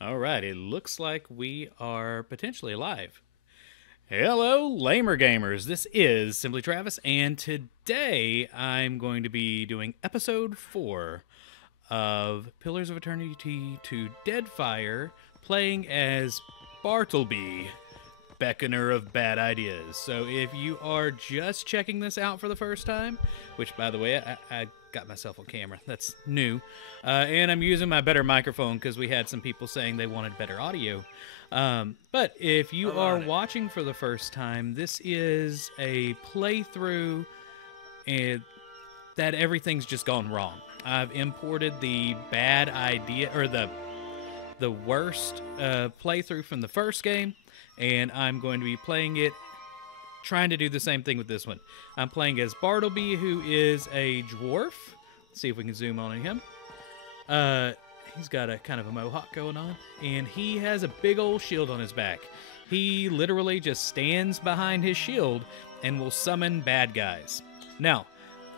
Alright, it looks like we are potentially live. Hello, Lamer Gamers. This is Simply Travis, and today I'm going to be doing episode 4 of Pillars of Eternity to Deadfire, playing as Bartleby, Beckoner of Bad Ideas. So if you are just checking this out for the first time, which, by the way, I got myself on camera. That's new. And I'm using my better microphone because we had some people saying they wanted better audio. But if you are watching for the first time, this is a playthrough and that everything's just gone wrong. I've imported the bad idea, or the worst playthrough from the first game, and I'm going to be playing it, trying to do the same thing with this one. I'm playing as Bartleby, who is a dwarf. Let's see if we can zoom on him. He's got a kind of a mohawk going on, and he has a big old shield on his back. He literally just stands behind his shield and will summon bad guys. Now,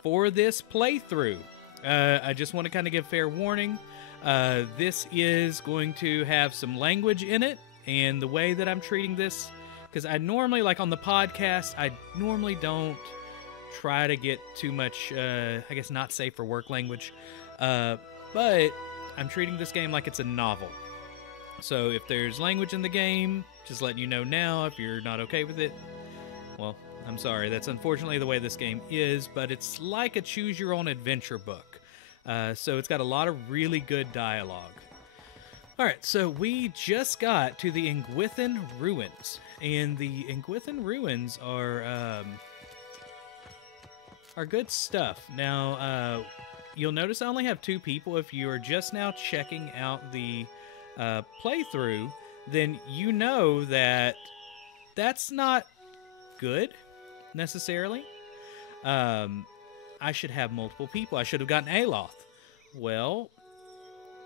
for this playthrough, I just want to kind of give fair warning. This is going to have some language in it, and the way that I'm treating this, because I normally, like on the podcast, I normally don't try to get too much, I guess, not safe for work language. But I'm treating this game like it's a novel. So if there's language in the game, just letting you know now. If you're not okay with it, well, I'm sorry. That's unfortunately the way this game is, but it's like a choose-your-own-adventure book. So it's got a lot of really good dialogue. Alright, so we just got to the Engwithan Ruins. And the Engwithan Ruins are good stuff. Now, you'll notice I only have 2 people. If you are just now checking out the playthrough, then you know that that's not good, necessarily. I should have multiple people. I should have gotten Eothas. Well,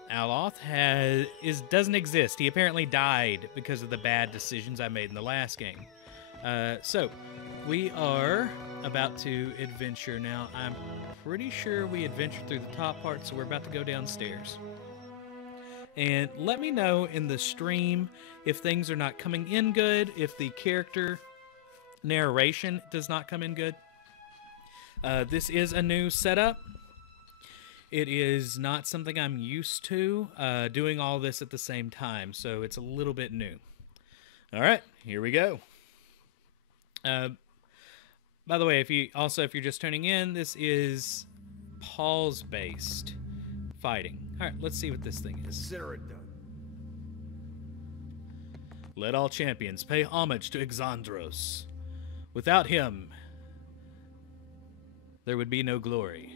Eothas doesn't exist. He apparently died because of the bad decisions I made in the last game. So, we are about to adventure now. I'm pretty sure we adventured through the top part, so we're about to go downstairs. And let me know in the stream if things are not coming in good, if the character narration does not come in good. This is a new setup. It is not something I'm used to, doing all this at the same time, so it's a little bit new. All right, here we go. By the way, if you're just tuning in, this is pause-based fighting. All right, let's see what this thing is. Consider it done. Let all champions pay homage to Exandros. Without him, there would be no glory.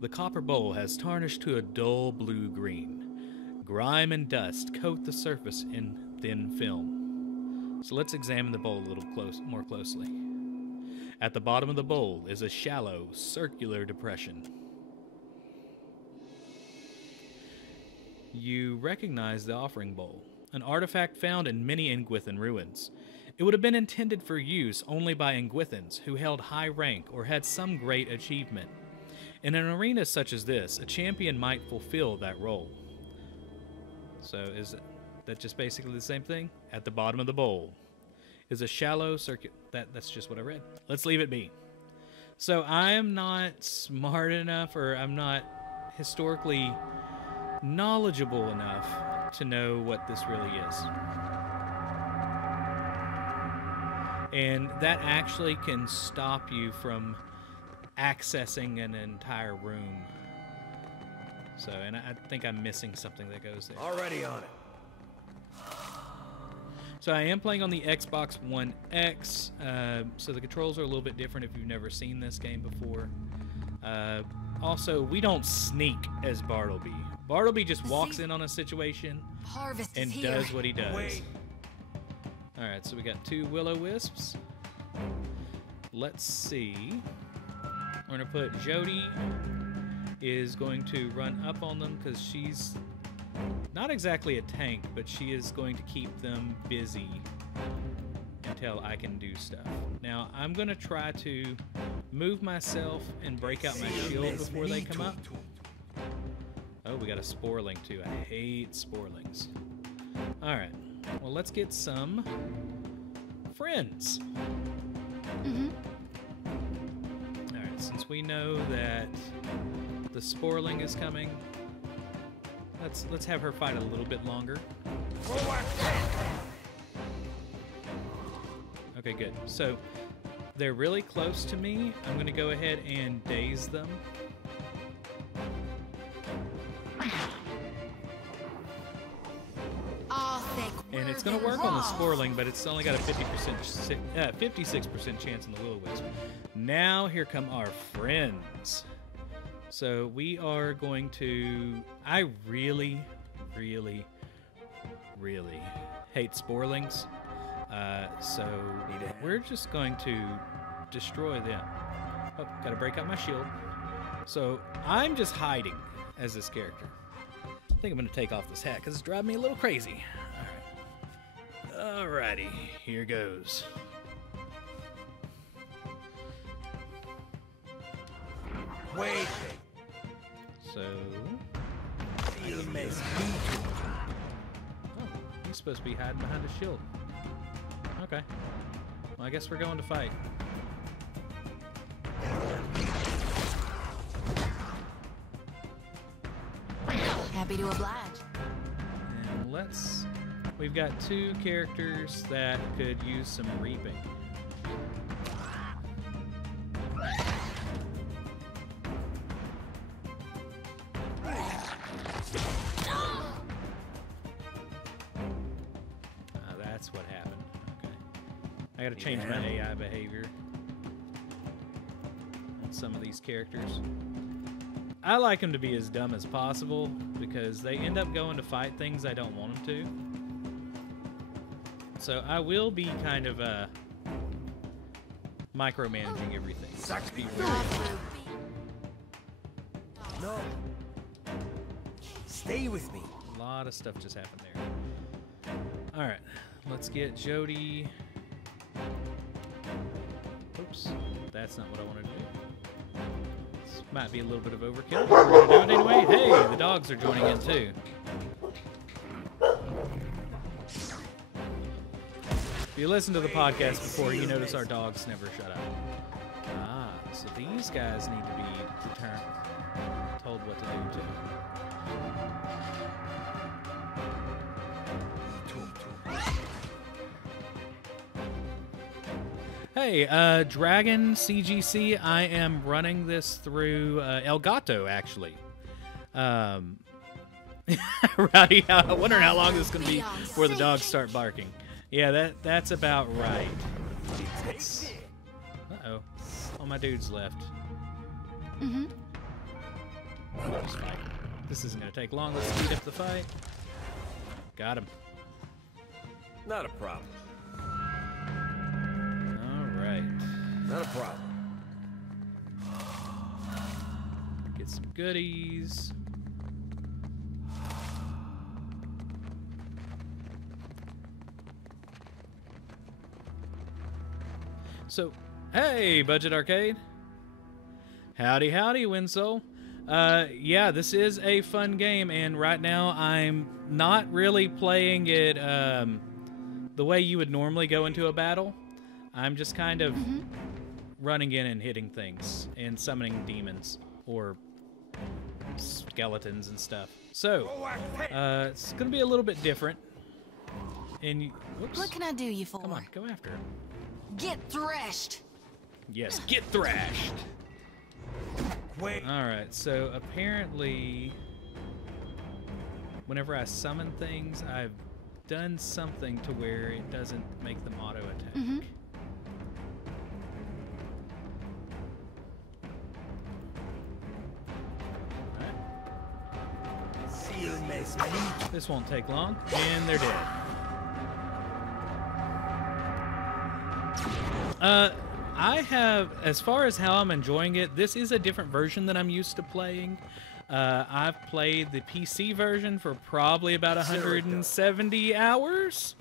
The copper bowl has tarnished to a dull blue-green. Grime and dust coat the surface in thin film. So let's examine the bowl a little more closely. At the bottom of the bowl is a shallow, circular depression. You recognize the offering bowl, an artifact found in many Engwithan ruins. It would have been intended for use only by Engwithans who held high rank or had some great achievement. In an arena such as this, a champion might fulfill that role. So is that just basically the same thing? At the bottom of the bowl is a shallow circuit. That's just what I read. Let's leave it be. So I am not smart enough, or I'm not historically knowledgeable enough to know what this really is. And that actually can stop you from accessing an entire room. So, and I think I'm missing something that goes there. Already on it. So I am playing on the Xbox One X, so the controls are a little bit different if you've never seen this game before. Also, we don't sneak as Bartleby. Bartleby just walks in on a situation and does what he does. Wait. Alright, so we got 2 will-o-wisps. Let's see. We're going to put Jody is going to run up on them because she's not exactly a tank, but she is going to keep them busy until I can do stuff. Now, I'm going to try to move myself and break out my shield before they come up. Oh, we got a sporling too. I hate sporlings. Alright. Well, let's get some friends. Alright, since we know that the sporling is coming, let's have her fight a little bit longer. Okay, good. So they're really close to me. I'm going to go ahead and daze them. And it's going to work on the sporling, but it's only got a 56% chance on the will-o-wisp. Now here come our friends. So we are going to... I really, really, really hate sporlings. So we're just going to destroy them. Oh, gotta break out my shield. So I'm just hiding as this character. I think I'm gonna take off this hat because it's driving me a little crazy. Alrighty, here goes. Wait. So... Oh, he's supposed to be hiding behind a shield. Okay. Well, I guess we're going to fight. Happy to oblige. And let's... We've got two characters that could use some reaping. That's what happened. Okay. I gotta change my AI behavior on some of these characters. I like them to be as dumb as possible because they end up going to fight things I don't want them to. So I will be kind of micromanaging everything. Sucks. Be really No. Stay with me. a lot of stuff just happened there. All right, let's get Jody. Oops, that's not what I wanted to do. This might be a little bit of overkill. We're gonna do it anyway. Hey, the dogs are joining in too. If you listen to the podcast before, you notice our dogs never shut up. Ah, so these guys need to be told what to do too. Hey, Dragon CGC, I am running this through Elgato, actually. Rowdy, I'm wondering how long this is going to be before the dogs start barking. Yeah, that's about right. Uh-oh. All my dudes left. This isn't going to take long. Let's speed up the fight. Got him. Not a problem. Right. Not a problem. Get some goodies. So, hey, Budget Arcade. Howdy, howdy, Winsole. Yeah, this is a fun game, and right now I'm not really playing it the way you would normally go into a battle. I'm just kind of running in and hitting things and summoning demons or skeletons and stuff. So, it's going to be a little bit different. And whoops. What can I do you for? Come on, go after him. Get threshed. Yes, get thrashed. Wait. All right, so apparently whenever I summon things, I've done something to where it doesn't make them auto attack. This won't take long, and they're dead. I have, as far as how I'm enjoying it, this is a different version than I'm used to playing. I've played the PC version for probably about 170 hours.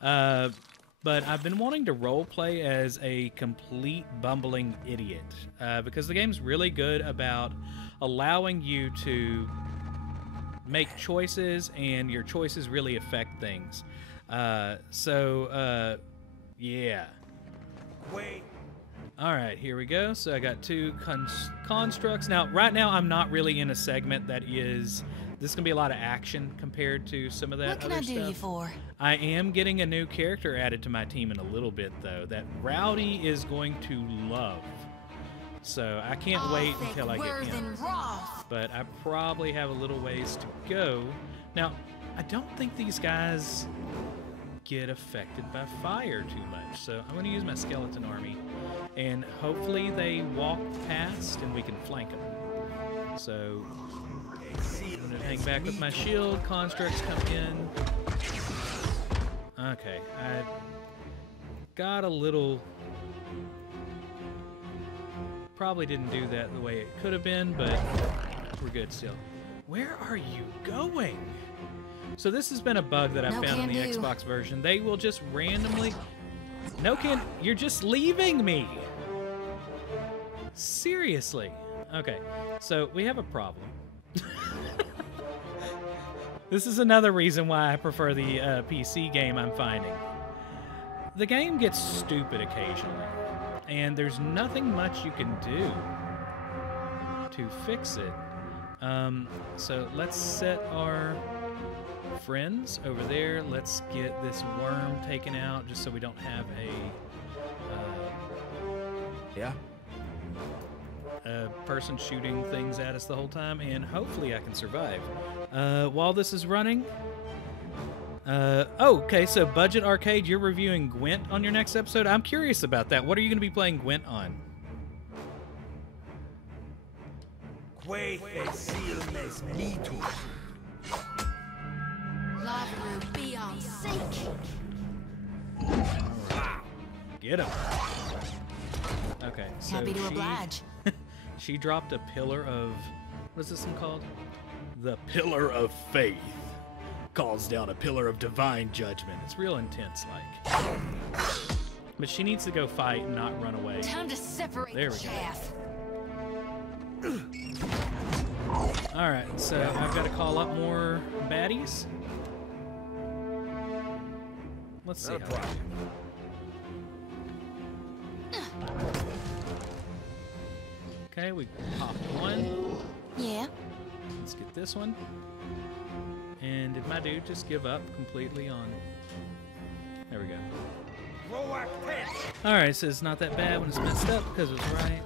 But I've been wanting to roleplay as a complete bumbling idiot. Because the game's really good about allowing you to make choices, and your choices really affect things. Yeah. Wait. All right, here we go. So I got two constructs. Now, right now, I'm not really in a segment that is... This is going to be a lot of action compared to some of that What can other I do stuff. you for? I am getting a new character added to my team in a little bit, though, that Rowdy is going to love. So I can't wait until I get him. But I probably have a little ways to go. Now, I don't think these guys get affected by fire too much. So I'm going to use my skeleton army. And hopefully they walk past and we can flank them. So I'm going to hang back with my shield. Constructs come in. Okay, I got a little... Probably didn't do that the way it could have been, but we're good still. Where are you going? So this has been a bug that I found in the Xbox version. They will just randomly... No can... You're just leaving me! Seriously. Okay, so we have a problem. This is another reason why I prefer the PC game I'm finding. The game gets stupid occasionally, and there's nothing much you can do to fix it. So let's set our friends over there. Let's get this worm taken out just so we don't have a person shooting things at us the whole time, and hopefully I can survive. While this is running... okay, so Budget Arcade, you're reviewing Gwent on your next episode? I'm curious about that. What are you going to be playing Gwent on? Get him. Okay, so Happy to oblige. She dropped a pillar of... What is this one called? The Pillar of Faith. Calls down a pillar of divine judgment. It's real intense, like. But she needs to go fight and not run away. Time to separate There we the go. chaff. Alright, so I've got to call up more baddies. Let's see how I do. Okay, we popped one. Yeah. Let's get this one. And did my dude just give up completely on... There we go. Alright, so it's not that bad when it's messed up because it was right.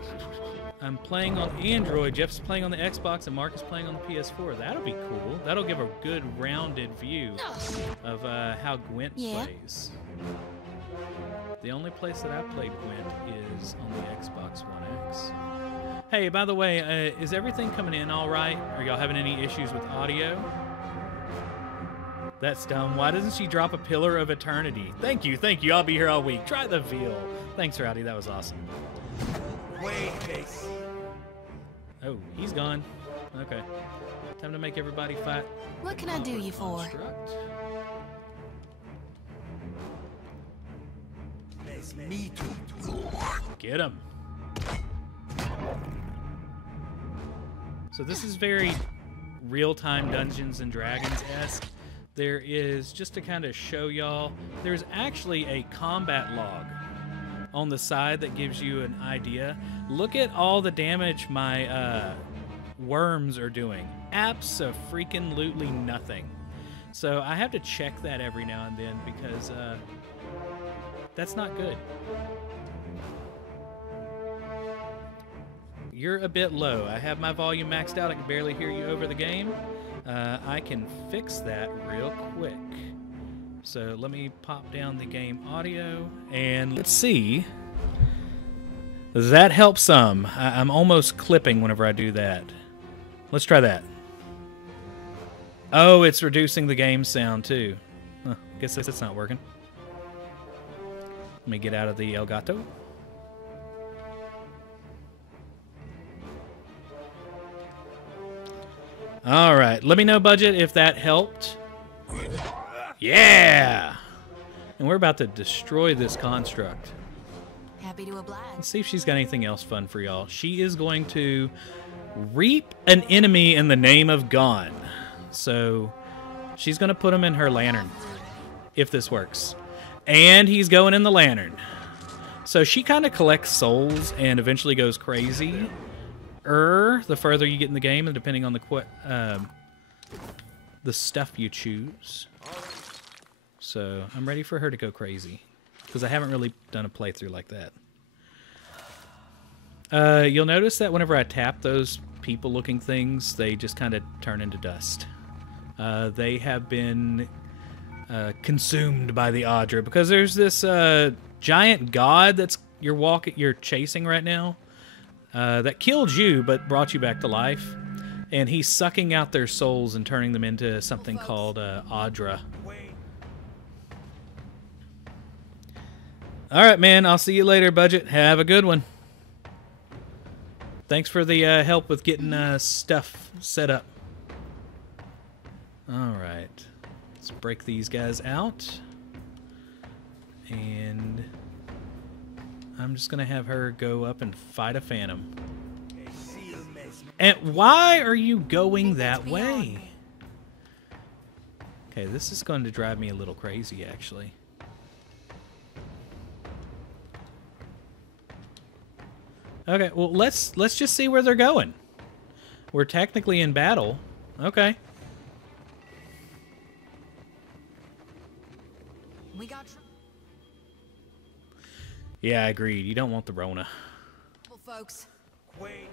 I'm playing on Android, Jeff's playing on the Xbox, and Mark is playing on the PS4. That'll be cool. That'll give a good rounded view of how Gwent plays. The only place that I played Gwent is on the Xbox One X. Hey, by the way, is everything coming in all right? Are y'all having any issues with audio? That's dumb. Why doesn't she drop a Pillar of Eternity? Thank you, thank you. I'll be here all week. Try the veal. Thanks, Rowdy. That was awesome. Oh, he's gone. Okay. Time to make everybody fight. What can I do you for? Construct. Get him. So this is very real-time Dungeons and Dragons-esque. There is, just to kind of show y'all, there's actually a combat log on the side that gives you an idea. Look at all the damage my worms are doing. Abso-freaking-lutely nothing. So I have to check that every now and then because that's not good. You're a bit low. I have my volume maxed out. I can barely hear you over the game. I can fix that real quick. So let me pop down the game audio and let's see. Does that help some? I'm almost clipping whenever I do that. Let's try that. Oh, it's reducing the game sound too. Huh, guess that's not working. Let me get out of the Elgato. All right, let me know, Budget, if that helped. Yeah! And we're about to destroy this construct. Happy to oblige. Let's see if she's got anything else fun for y'all. She is going to reap an enemy in the name of God. So she's going to put him in her lantern, if this works. And he's going in the lantern. So she kind of collects souls and eventually goes crazy. The further you get in the game, and depending on the stuff you choose. So I'm ready for her to go crazy, because I haven't really done a playthrough like that. You'll notice that whenever I tap those people-looking things, they just kind of turn into dust. They have been consumed by the Audra, because there's this giant god that's you're chasing right now that killed you but brought you back to life, and he's sucking out their souls and turning them into something called Audra. All right, man. I'll see you later, Budget. Have a good one. Thanks for the help with getting stuff set up. All right. Let's break these guys out. And I'm just going to have her go up and fight a phantom. And why are you going that way? Okay, this is going to drive me a little crazy, actually. Okay, well, let's just see where they're going. We're technically in battle. Okay. We got Yeah, I agreed. You don't want the Rona. trouble, folks. Wait.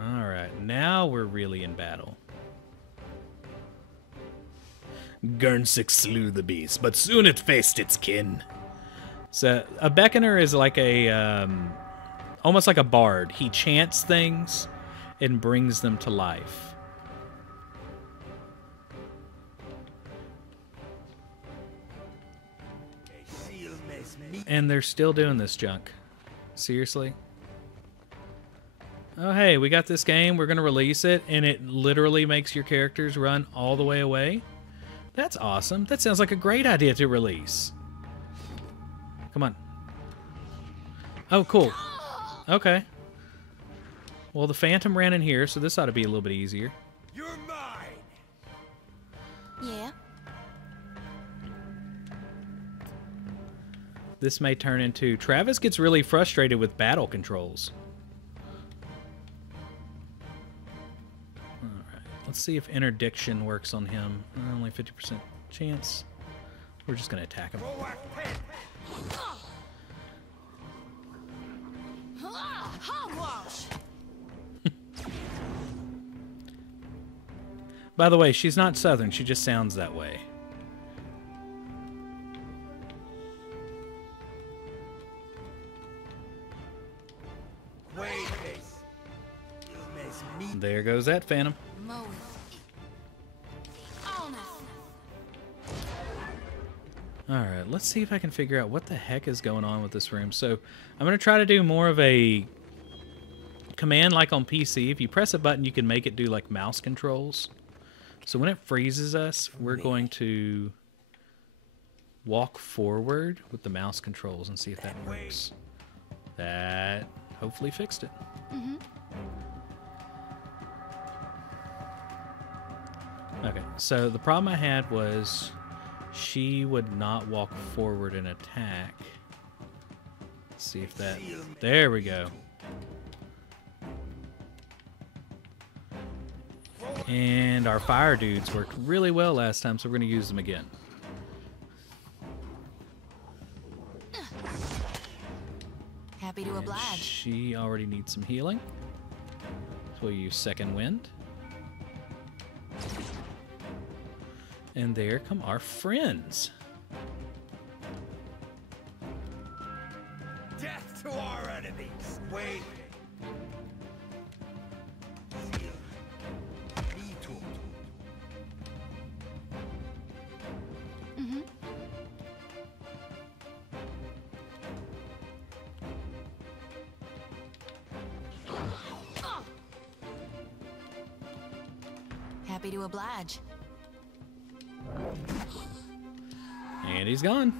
All right, now we're really in battle. Gurnsix slew the beast, but soon it faced its kin. So a beckoner is like a almost like a bard. He chants things and brings them to life. And they're still doing this junk. Seriously? Oh, hey, we got this game. We're going to release it, and it literally makes your characters run all the way away? That's awesome. That sounds like a great idea to release. Come on. Oh, cool. Okay. Well, the Phantom ran in here, so this ought to be a little bit easier. You're mine. Yeah. This may turn into... Travis gets really frustrated with battle controls. Alright, let's see if interdiction works on him. Only 50% chance. We're just going to attack him. Hogwash! By the way, she's not Southern. She just sounds that way. There goes that Phantom. Alright, let's see if I can figure out what the heck is going on with this room. So, I'm going to try to do more of a command like on PC. If you press a button, you can make it do like mouse controls. So when it freezes us, we're going to walk forward with the mouse controls and see if that works. That hopefully fixed it. Mm-hmm. Okay, so the problem I had was she would not walk forward and attack. Let's see if that... There we go. And our fire dudes worked really well last time, so we're going to use them again. Happy to oblige. She already needs some healing. So we'll use Second Wind. And there come our friends. Death to our enemies. Wait. Mm-hmm. Happy to oblige. And he's gone.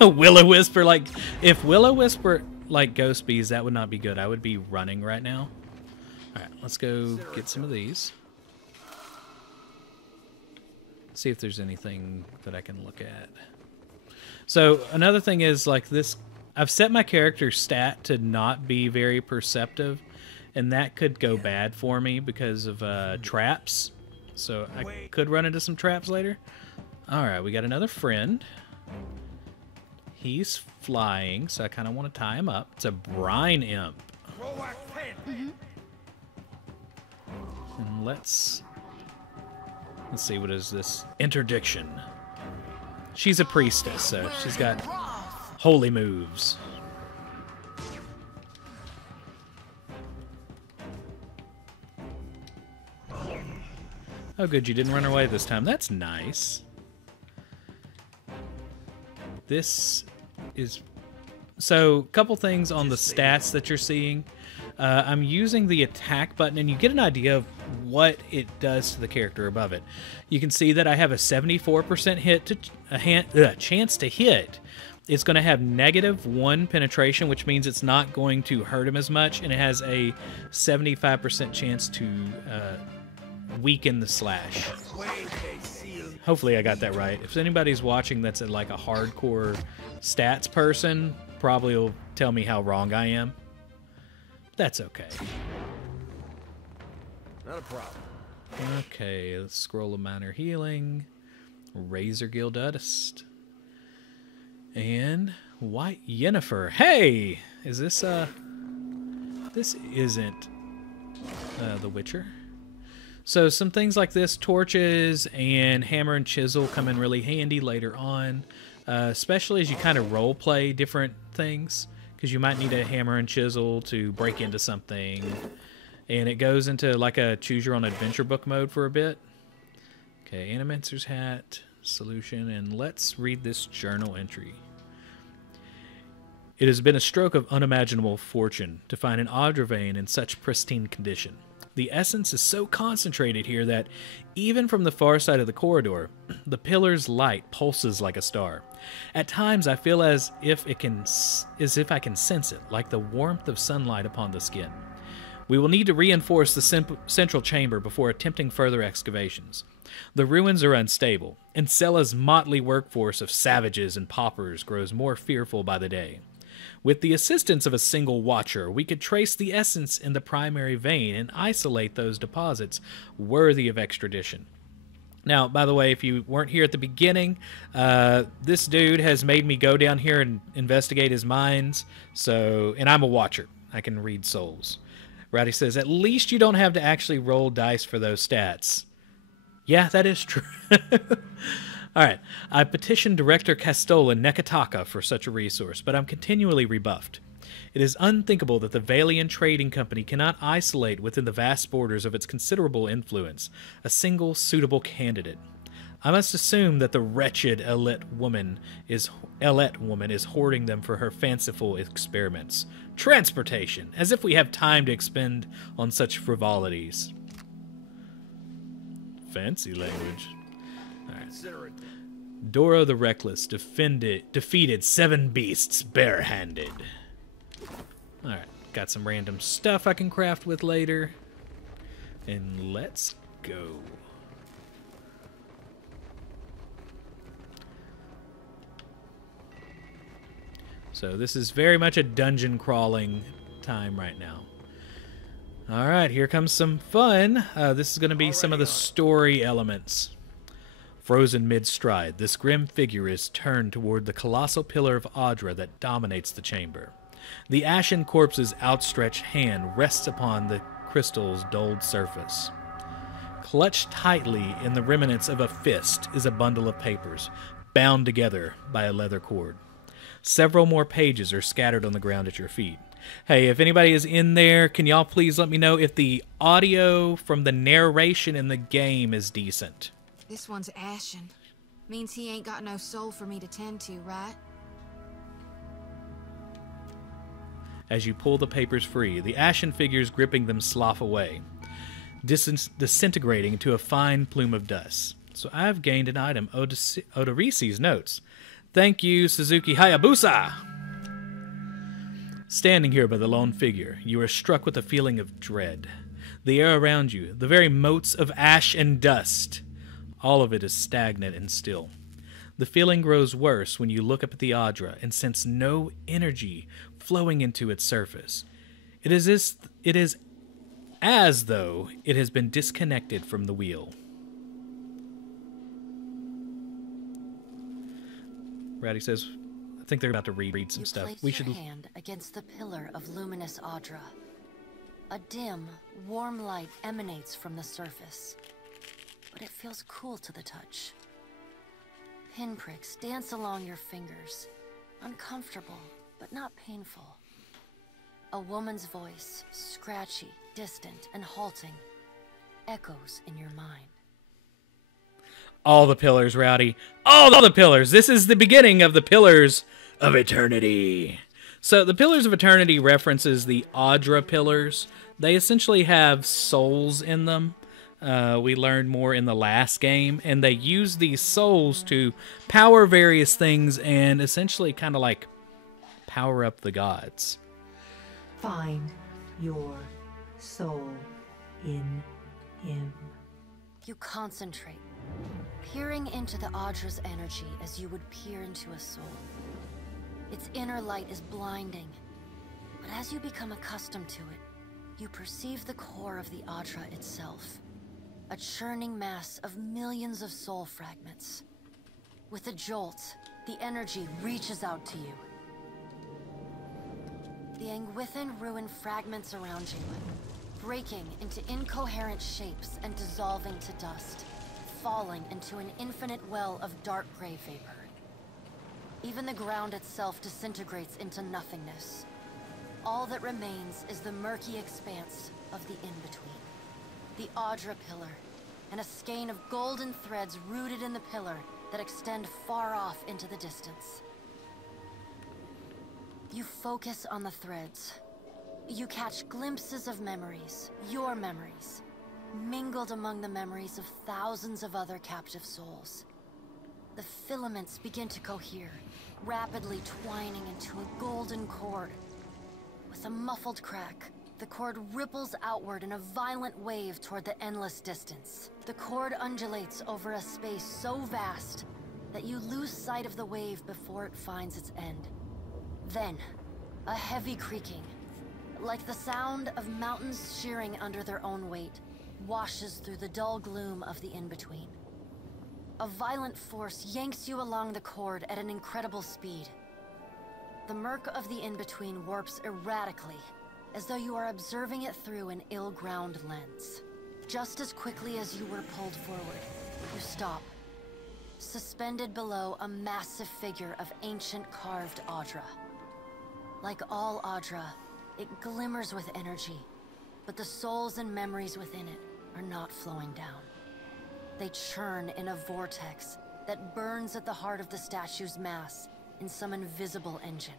Will-O-Wisp, like, if Will-O-Wisp were like Ghost Bees, that would not be good. I would be running right now. Alright, let's go get some of these. See if there's anything that I can look at. So another thing is like this, I've set my character stat to not be very perceptive, and that could go bad for me because of traps. So I could run into some traps later. All right, we got another friend. He's flying, so I kind of want to tie him up. It's a brine imp. And let's see, what is this? Interdiction. She's a priestess, so she's got holy moves. Oh, good, you didn't run away this time. That's nice. This is... So, a couple things on the stats that you're seeing. I'm using the attack button, and you get an idea of what it does to the character above it. You can see that I have a 74% chance to hit. It's going to have -1 penetration, which means it's not going to hurt him as much, and it has a 75% chance to weaken the slash. Hopefully I got that right. If anybody's watching that's like a hardcore stats person, probably will tell me how wrong I am. That's okay. Not a problem. Okay, let's scroll of minor healing. Razor Gill Dust. And White Yennefer. Hey! Is this, this isn't, The Witcher. So some things like this, torches and hammer and chisel come in really handy later on, especially as you kind of role play different things, because you might need a hammer and chisel to break into something, and it goes into like a choose your own adventure book mode for a bit. Okay, Animancer's Hat, solution, and let's read this journal entry. It has been a stroke of unimaginable fortune to find an Audra vein in such pristine condition. The essence is so concentrated here that, even from the far side of the corridor, the pillar's light pulses like a star. At times, I feel as if I can sense it, like the warmth of sunlight upon the skin. We will need to reinforce the central chamber before attempting further excavations. The ruins are unstable, and Cella's motley workforce of savages and paupers grows more fearful by the day. With the assistance of a single watcher, we could trace the essence in the primary vein and isolate those deposits worthy of extradition. Now, by the way, if you weren't here at the beginning, this dude has made me go down here and investigate his mines. And I'm a watcher. I can read souls. Rowdy says, at least you don't have to actually roll dice for those stats. Yeah, that is true. All right, I petitioned Director Castola Nekataka for such a resource, but I'm continually rebuffed. It is unthinkable that the Valian Trading Company cannot isolate within the vast borders of its considerable influence a single suitable candidate. I must assume that the wretched Elette woman is hoarding them for her fanciful experiments. Transportation, as if we have time to expend on such frivolities. Fancy language. All right. Dora the Reckless defeated 7 beasts barehanded. Alright, got some random stuff I can craft with later. And let's go. So this is very much a dungeon crawling time right now. Alright, here comes some fun. This is going to be some of the story elements. Frozen mid-stride, this grim figure is turned toward the colossal pillar of Audra that dominates the chamber. The ashen corpse's outstretched hand rests upon the crystal's dulled surface. Clutched tightly in the remnants of a fist is a bundle of papers, bound together by a leather cord. Several more pages are scattered on the ground at your feet. Hey, if anybody is in there, can y'all please let me know if the audio from the narration in the game is decent? This one's ashen. Means he ain't got no soul for me to tend to, right? As you pull the papers free, the ashen figures gripping them slough away, disintegrating into a fine plume of dust. So I've gained an item, Odorisi's notes. Thank you, Suzuki Hayabusa! Standing here by the lone figure, you are struck with a feeling of dread. The air around you, the very motes of ash and dust, All of it is stagnant and still. The feeling grows worse when you look up at the Adra and sense no energy flowing into its surface. It is as though it has been disconnected from the wheel. Rowdy says, I think they're about to read some stuff. We should hand against the pillar of luminous Adra. A dim, warm light emanates from the surface, but it feels cool to the touch. Pinpricks dance along your fingers, uncomfortable, but not painful. A woman's voice, scratchy, distant, and halting, echoes in your mind. All the pillars, Rowdy. All the pillars. This is the beginning of the Pillars of Eternity. So the Pillars of Eternity references the Adra pillars. They essentially have souls in them. We learned more in the last game, and they use these souls to power various things and essentially kind of like power up the gods. Find your soul in him. You concentrate, peering into the Adra's energy as you would peer into a soul. Its inner light is blinding, but as you become accustomed to it, you perceive the core of the Adra itself, a churning mass of millions of soul fragments. With a jolt, the energy reaches out to you. The Engwithan Ruin fragments around you, breaking into incoherent shapes and dissolving to dust, falling into an infinite well of dark gray vapor. Even the ground itself disintegrates into nothingness. All that remains is the murky expanse of the in-between. The Adra pillar, and a skein of golden threads rooted in the pillar that extend far off into the distance. You focus on the threads. You catch glimpses of memories, your memories, mingled among the memories of thousands of other captive souls. The filaments begin to cohere, rapidly twining into a golden cord. With a muffled crack, the cord ripples outward in a violent wave toward the endless distance. The cord undulates over a space so vast that you lose sight of the wave before it finds its end. Then, a heavy creaking, like the sound of mountains shearing under their own weight, washes through the dull gloom of the in-between. A violent force yanks you along the cord at an incredible speed. The murk of the in-between warps erratically, as though you are observing it through an ill-ground lens. Just as quickly as you were pulled forward, you stop, suspended below a massive figure of ancient carved Adra. Like all Adra, it glimmers with energy, but the souls and memories within it are not flowing down. They churn in a vortex that burns at the heart of the statue's mass in some invisible engine.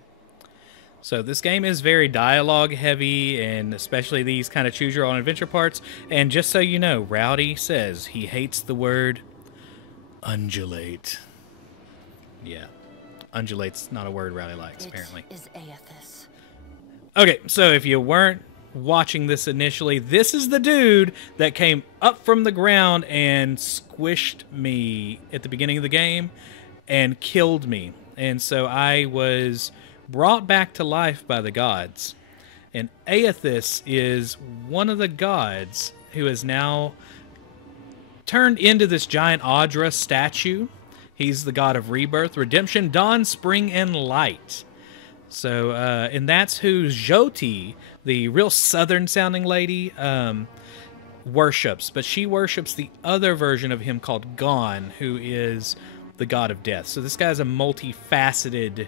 So this game is very dialogue heavy, and especially these kind of choose your own adventure parts. And just so you know, Rowdy says he hates the word undulate. Yeah, undulate's not a word Rowdy likes, apparently. It is Eothas. Okay, so if you weren't watching this initially, this is the dude that came up from the ground and squished me at the beginning of the game and killed me. And so I was brought back to life by the gods. And Eothas is one of the gods who has now turned into this giant Adra statue. He's the god of rebirth, redemption, dawn, spring, and light. So, and that's who Jyoti, the real southern-sounding lady, worships. But she worships the other version of him called Gon, who is the god of death. So this guy's a multifaceted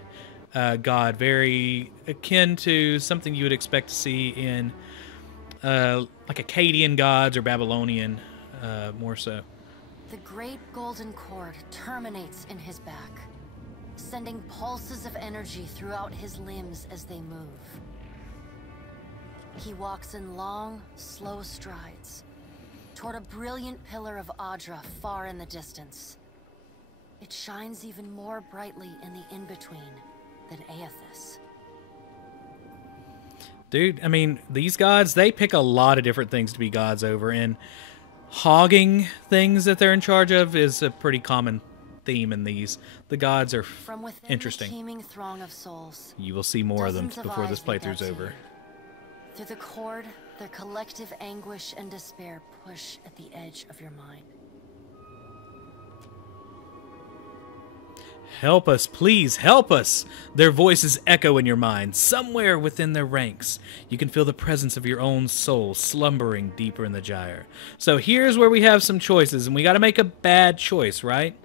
god, very akin to something you would expect to see in like Akkadian gods or Babylonian, more so. The great golden cord terminates in his back, sending pulses of energy throughout his limbs as they move. He walks in long, slow strides toward a brilliant pillar of Adra far in the distance. It shines even more brightly in the in-between than Eothas. Dude, I mean, these gods, they pick a lot of different things to be gods over, and hogging things that they're in charge of is a pretty common theme in these. The gods are From within interesting. the teeming throng of souls, You will see more of them dozens before this eyes lead playthrough's up to over. you. Through the cord, their collective anguish and despair push at the edge of your mind. Help us, please, help us! Their voices echo in your mind. Somewhere within their ranks, you can feel the presence of your own soul slumbering deeper in the gyre. So here's where we have some choices, and we got to make a bad choice, right?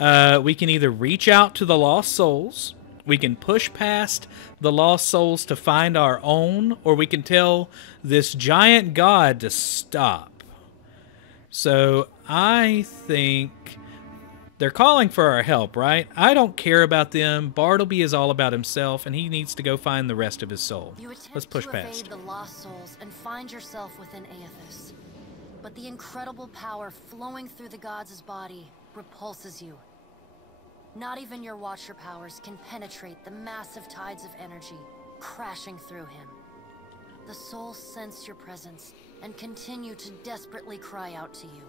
We can either reach out to the lost souls, we can push past the lost souls to find our own, or we can tell this giant god to stop. So I think they're calling for our help, right? I don't care about them. Bartleby is all about himself, and he needs to go find the rest of his soul. You attempt Let's push to past. evade the lost souls and find yourself within Eothas. But the incredible power flowing through the god's body repulses you. Not even your Watcher powers can penetrate the massive tides of energy crashing through him. The souls sense your presence and continue to desperately cry out to you.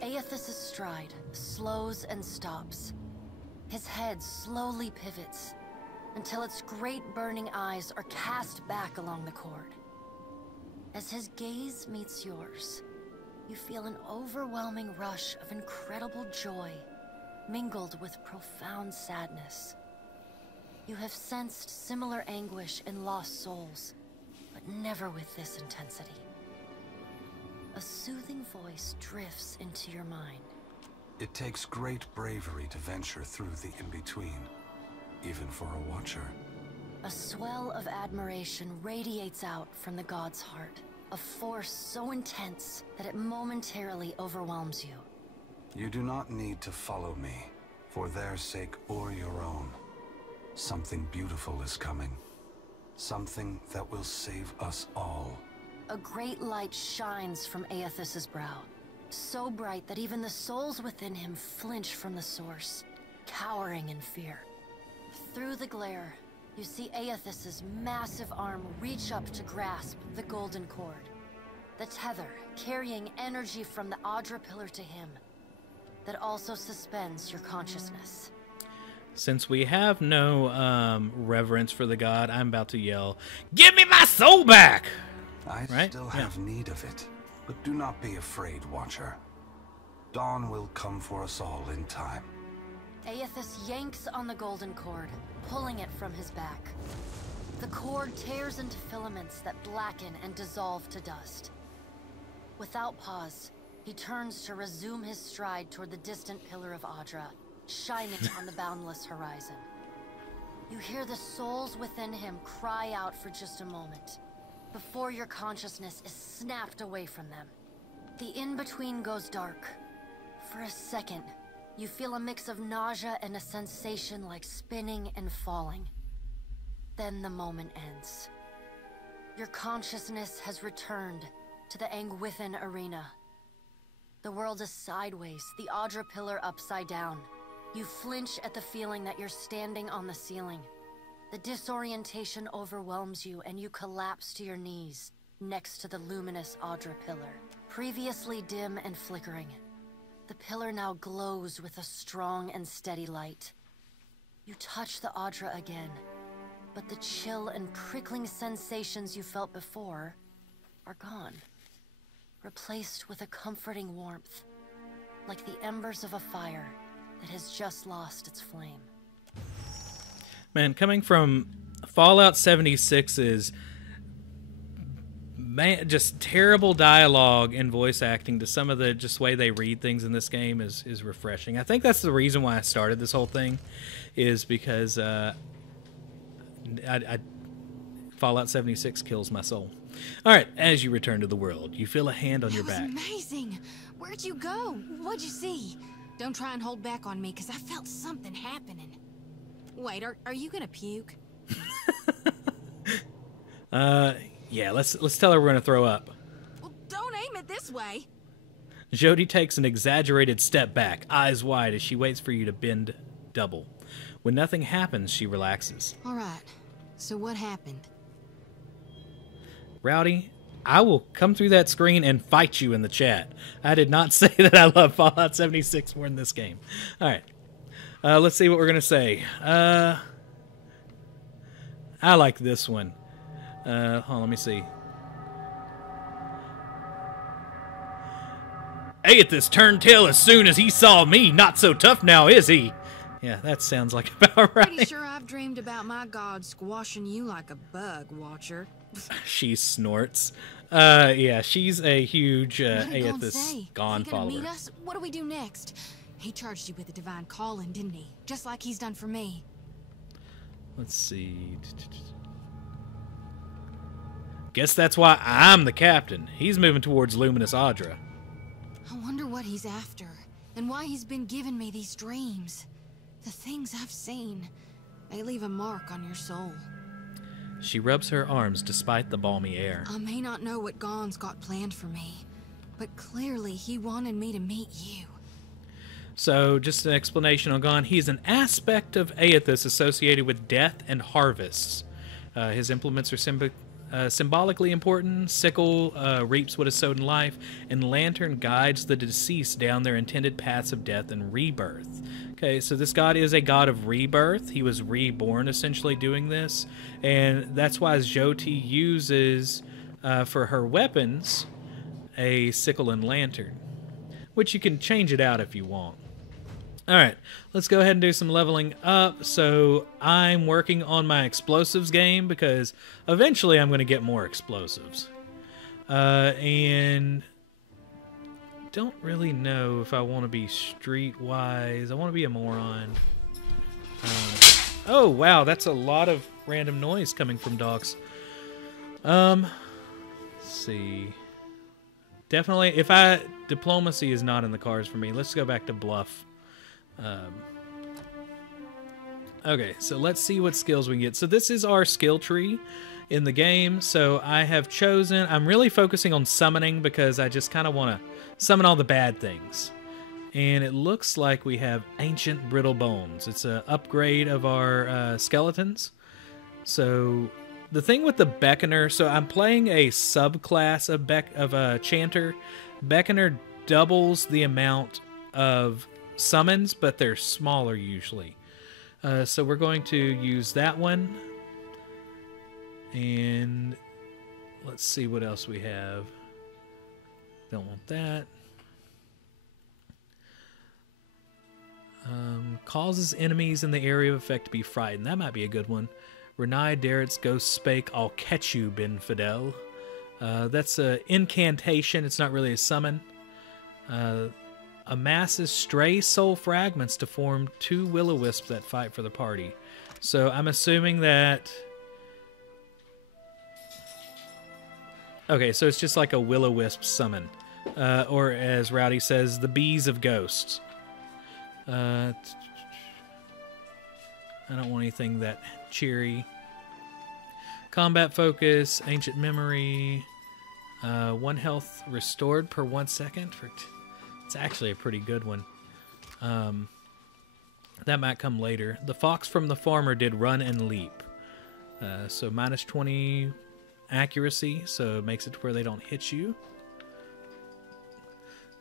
Eothas' stride slows and stops. His head slowly pivots until its great burning eyes are cast back along the cord. As his gaze meets yours, you feel an overwhelming rush of incredible joy mingled with profound sadness. You have sensed similar anguish in lost souls, but never with this intensity. A soothing voice drifts into your mind. It takes great bravery to venture through the in-between, even for a Watcher. A swell of admiration radiates out from the god's heart, a force so intense that it momentarily overwhelms you. You do not need to follow me, for their sake or your own. Something beautiful is coming. Something that will save us all. A great light shines from Eothas' brow, so bright that even the souls within him flinch from the source, cowering in fear. Through the glare, you see Eothas' massive arm reach up to grasp the golden cord. The tether carrying energy from the Audra pillar to him, that also suspends your consciousness. Since we have no reverence for the god, I'm about to yell, "Give me my soul back!" I Right? still have need of it, but do not be afraid, Watcher. Dawn will come for us all in time. Eothas yanks on the golden cord, pulling it from his back. The cord tears into filaments that blacken and dissolve to dust. Without pause, he turns to resume his stride toward the distant pillar of Audra, shining on the boundless horizon. You hear the souls within him cry out for just a moment, before your consciousness is snapped away from them. The in-between goes dark. For a second, you feel a mix of nausea and a sensation like spinning and falling. Then the moment ends. Your consciousness has returned to the Engwithan arena. The world is sideways, the Audra pillar upside down. You flinch at the feeling that you're standing on the ceiling. The disorientation overwhelms you and you collapse to your knees next to the luminous Audra pillar. Previously dim and flickering, the pillar now glows with a strong and steady light. You touch the Audra again, but the chill and prickling sensations you felt before are gone, replaced with a comforting warmth, like the embers of a fire that has just lost its flame. Man, coming from Fallout 76's just terrible dialogue and voice acting to some of the just way they read things in this game is refreshing. I think that's the reason why I started this whole thing, is because Fallout 76 kills my soul. All right, as you return to the world, you feel a hand on your back. That was amazing. Where'd you go? What'd you see? Don't try and hold back on me, because I felt something happening. Wait, are you gonna puke? Yeah, let's tell her we're gonna throw up. Well, don't aim it this way. Jody takes an exaggerated step back, eyes wide, as she waits for you to bend double. When nothing happens, she relaxes. All right, so what happened? Rowdy, I will come through that screen and fight you in the chat. I did not say that I love Fallout 76 more than this game. All right. Let's see what we're going to say. I like this one. Hold on, let me see. Eothas turned tail as soon as he saw me. Not so tough now, is he? Yeah, that sounds like about right. Pretty sure I've dreamed about my god squashing you like a bug, Watcher. She snorts. Yeah, she's a huge What did Gon Eothas say? Gone He gonna follower. meet us? What do we do next? He charged you with a divine calling, didn't he? Just like he's done for me. Let's see. Guess that's why I'm the captain. He's moving towards Luminous Audra. I wonder what he's after, and why he's been giving me these dreams. The things I've seen, they leave a mark on your soul. She rubs her arms despite the balmy air. I may not know what Gon's got planned for me, but clearly he wanted me to meet you. So, just an explanation on Gon. He's an aspect of Eothas associated with death and harvests. His implements are symbolically important. Sickle reaps what is sowed in life, and Lantern guides the deceased down their intended paths of death and rebirth. Okay, so this god is a god of rebirth. He was reborn, essentially, doing this. And that's why Jyoti uses, for her weapons, a sickle and lantern. Which you can change it out if you want. Alright, let's go ahead and do some leveling up. So, I'm working on my explosives game because eventually I'm going to get more explosives. And don't really know if I want to be streetwise. I want to be a moron. Oh, wow, that's a lot of random noise coming from dogs. Let's see. Definitely, diplomacy is not in the cards for me. Let's go back to bluff. Okay, so let's see what skills we can get. So this is our skill tree in the game. So I have chosen, I'm really focusing on summoning because I just kind of want to summon all the bad things. And it looks like we have Ancient Brittle Bones. It's an upgrade of our skeletons. So the thing with the Beckoner, so I'm playing a subclass of a Chanter. Beckoner doubles the amount of summons, but they're smaller usually. So we're going to use that one. And let's see what else we have. Don't want that. Causes enemies in the area of effect to be frightened. That might be a good one. Renai Darrett's ghost spake, I'll catch you, Ben Fidel. That's an incantation. It's not really a summon. Amasses stray soul fragments to form 2 will-o-wisps that fight for the party. So I'm assuming that... Okay, so it's just like a will-o-wisp summon. Or as Rowdy says, the bees of ghosts. I don't want anything that cheery. Combat focus, ancient memory, 1 health restored per 1 second. It's actually a pretty good one. That might come later. The fox from the farmer did run and leap. So minus 20 accuracy, so it makes it to where they don't hit you.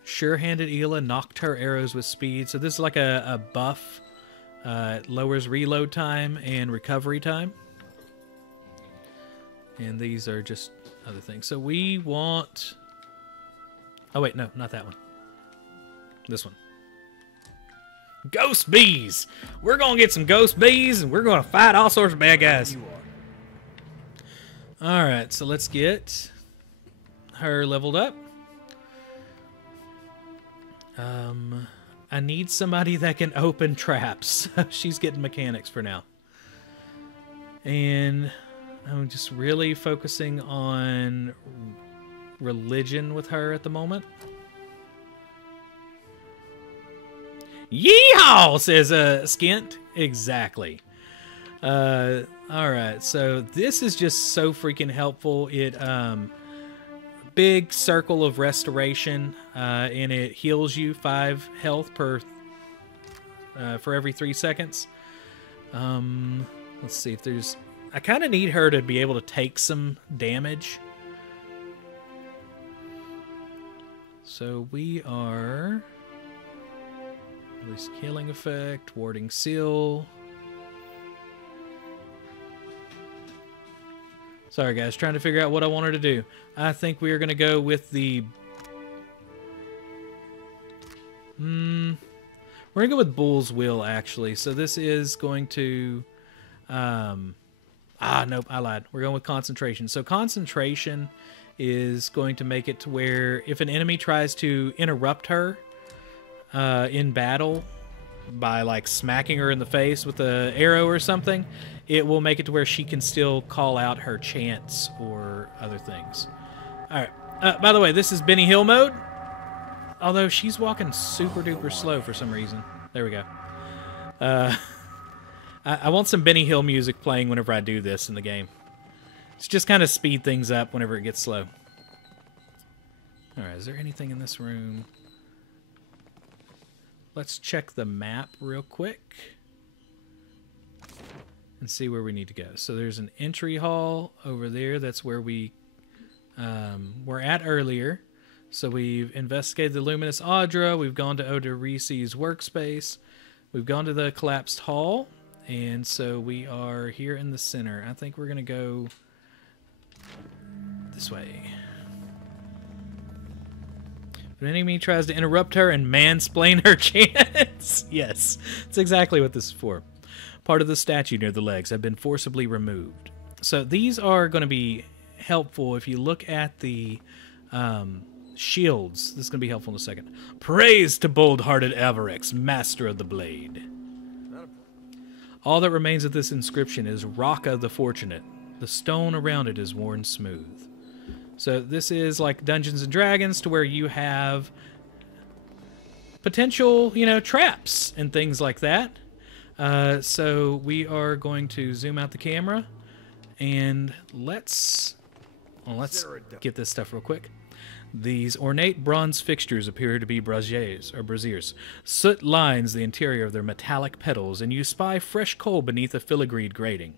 Sure-handed Eola knocked her arrows with speed. So this is like a buff. It lowers reload time and recovery time. And these are just other things. So we want... Oh, wait, no, not that one. This one. Ghost bees! We're going to get some ghost bees, and we're going to fight all sorts of bad guys. Alright, so let's get her leveled up. I need somebody that can open traps. She's getting mechanics for now. And I'm just really focusing on religion with her at the moment. Yeehaw, says Skint. Exactly. Alright, so this is just so freaking helpful. It big circle of restoration, and it heals you 5 health per for every 3 seconds. Let's see if there's... I kind of need her to be able to take some damage. So we are... Release healing effect, warding seal. Sorry guys, trying to figure out what I wanted to do. I think we are going to go with the... we're going to go with Bull's Will, actually. So this is going to... nope, I lied. We're going with Concentration. So Concentration is going to make it to where if an enemy tries to interrupt her in battle by, like, smacking her in the face with an arrow or something, it will make it to where she can still call out her chants or other things. All right. By the way, this is Benny Hill mode. Although she's walking super duper slow for some reason. There we go. I want some Benny Hill music playing whenever I do this in the game. It's just kind of speed things up whenever it gets slow. Alright, is there anything in this room? Let's check the map real quick. And see where we need to go. So there's an entry hall over there. That's where we were at earlier. So we've investigated the Luminous Audra. We've gone to Odorisi's workspace. We've gone to the collapsed hall. And so we are here in the center. I think we're going to go this way. If an enemy tries to interrupt her and mansplain her chants. Yes, that's exactly what this is for. Part of the statue near the legs have been forcibly removed. So these are going to be helpful if you look at the... shields. This is going to be helpful in a second. Praise to bold-hearted Averex, master of the blade. All that remains of this inscription is Raka the Fortunate. The stone around it is worn smooth. So this is like Dungeons and Dragons, to where you have potential, traps and things like that. So we are going to zoom out the camera and let's get this stuff real quick. These ornate bronze fixtures appear to be braziers. Soot lines the interior of their metallic petals, and you spy fresh coal beneath a filigreed grating.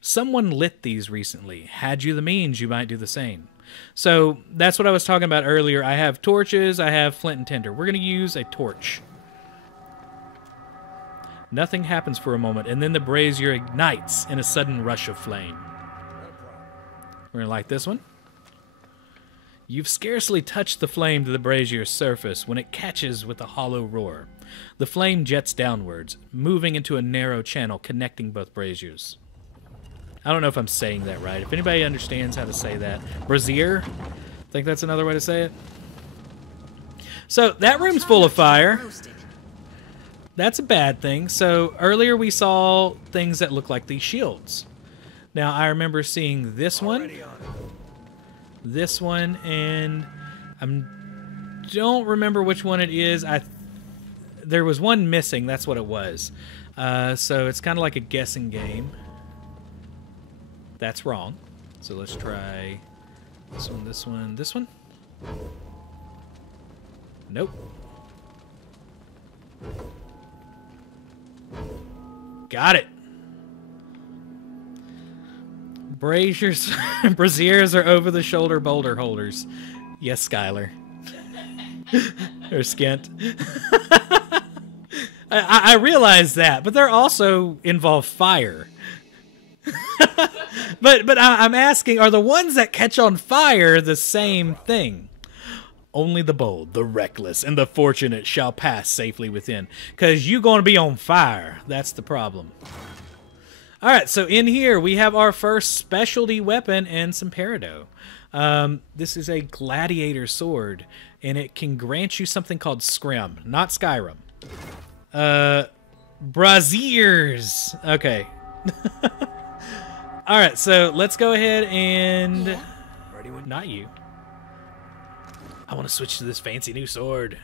Someone lit these recently. Had you the means, you might do the same. So that's what I was talking about earlier. I have torches, I have flint and tinder. We're going to use a torch. Nothing happens for a moment, and then the brazier ignites in a sudden rush of flame. We're going to light this one. You've scarcely touched the flame to the brazier's surface when it catches with a hollow roar. The flame jets downwards, moving into a narrow channel connecting both braziers. I don't know if I'm saying that right. If anybody understands how to say that. Brazier? I think that's another way to say it. So, that room's full of fire. That's a bad thing. So, earlier we saw things that look like these shields. Now, I remember seeing this one. This one, and I don't remember which one it is. There was one missing. That's what it was. So it's kind of like a guessing game. That's wrong. So let's try this one, this one, this one. Nope. Got it. Braziers are over-the-shoulder boulder holders. Yes, Skylar. Or Skint. I realize that, but they're also involve fire. but I'm asking, are the ones that catch on fire the same thing? Only the bold, the reckless, and the fortunate shall pass safely within. Because you're going to be on fire. That's the problem. Alright, so in here we have our first specialty weapon and some peridot. This is a gladiator sword, and it can grant you something called Scrim, not Skyrim. Braziers! Okay. Alright, so let's go ahead and... Not you. I want to switch to this fancy new sword.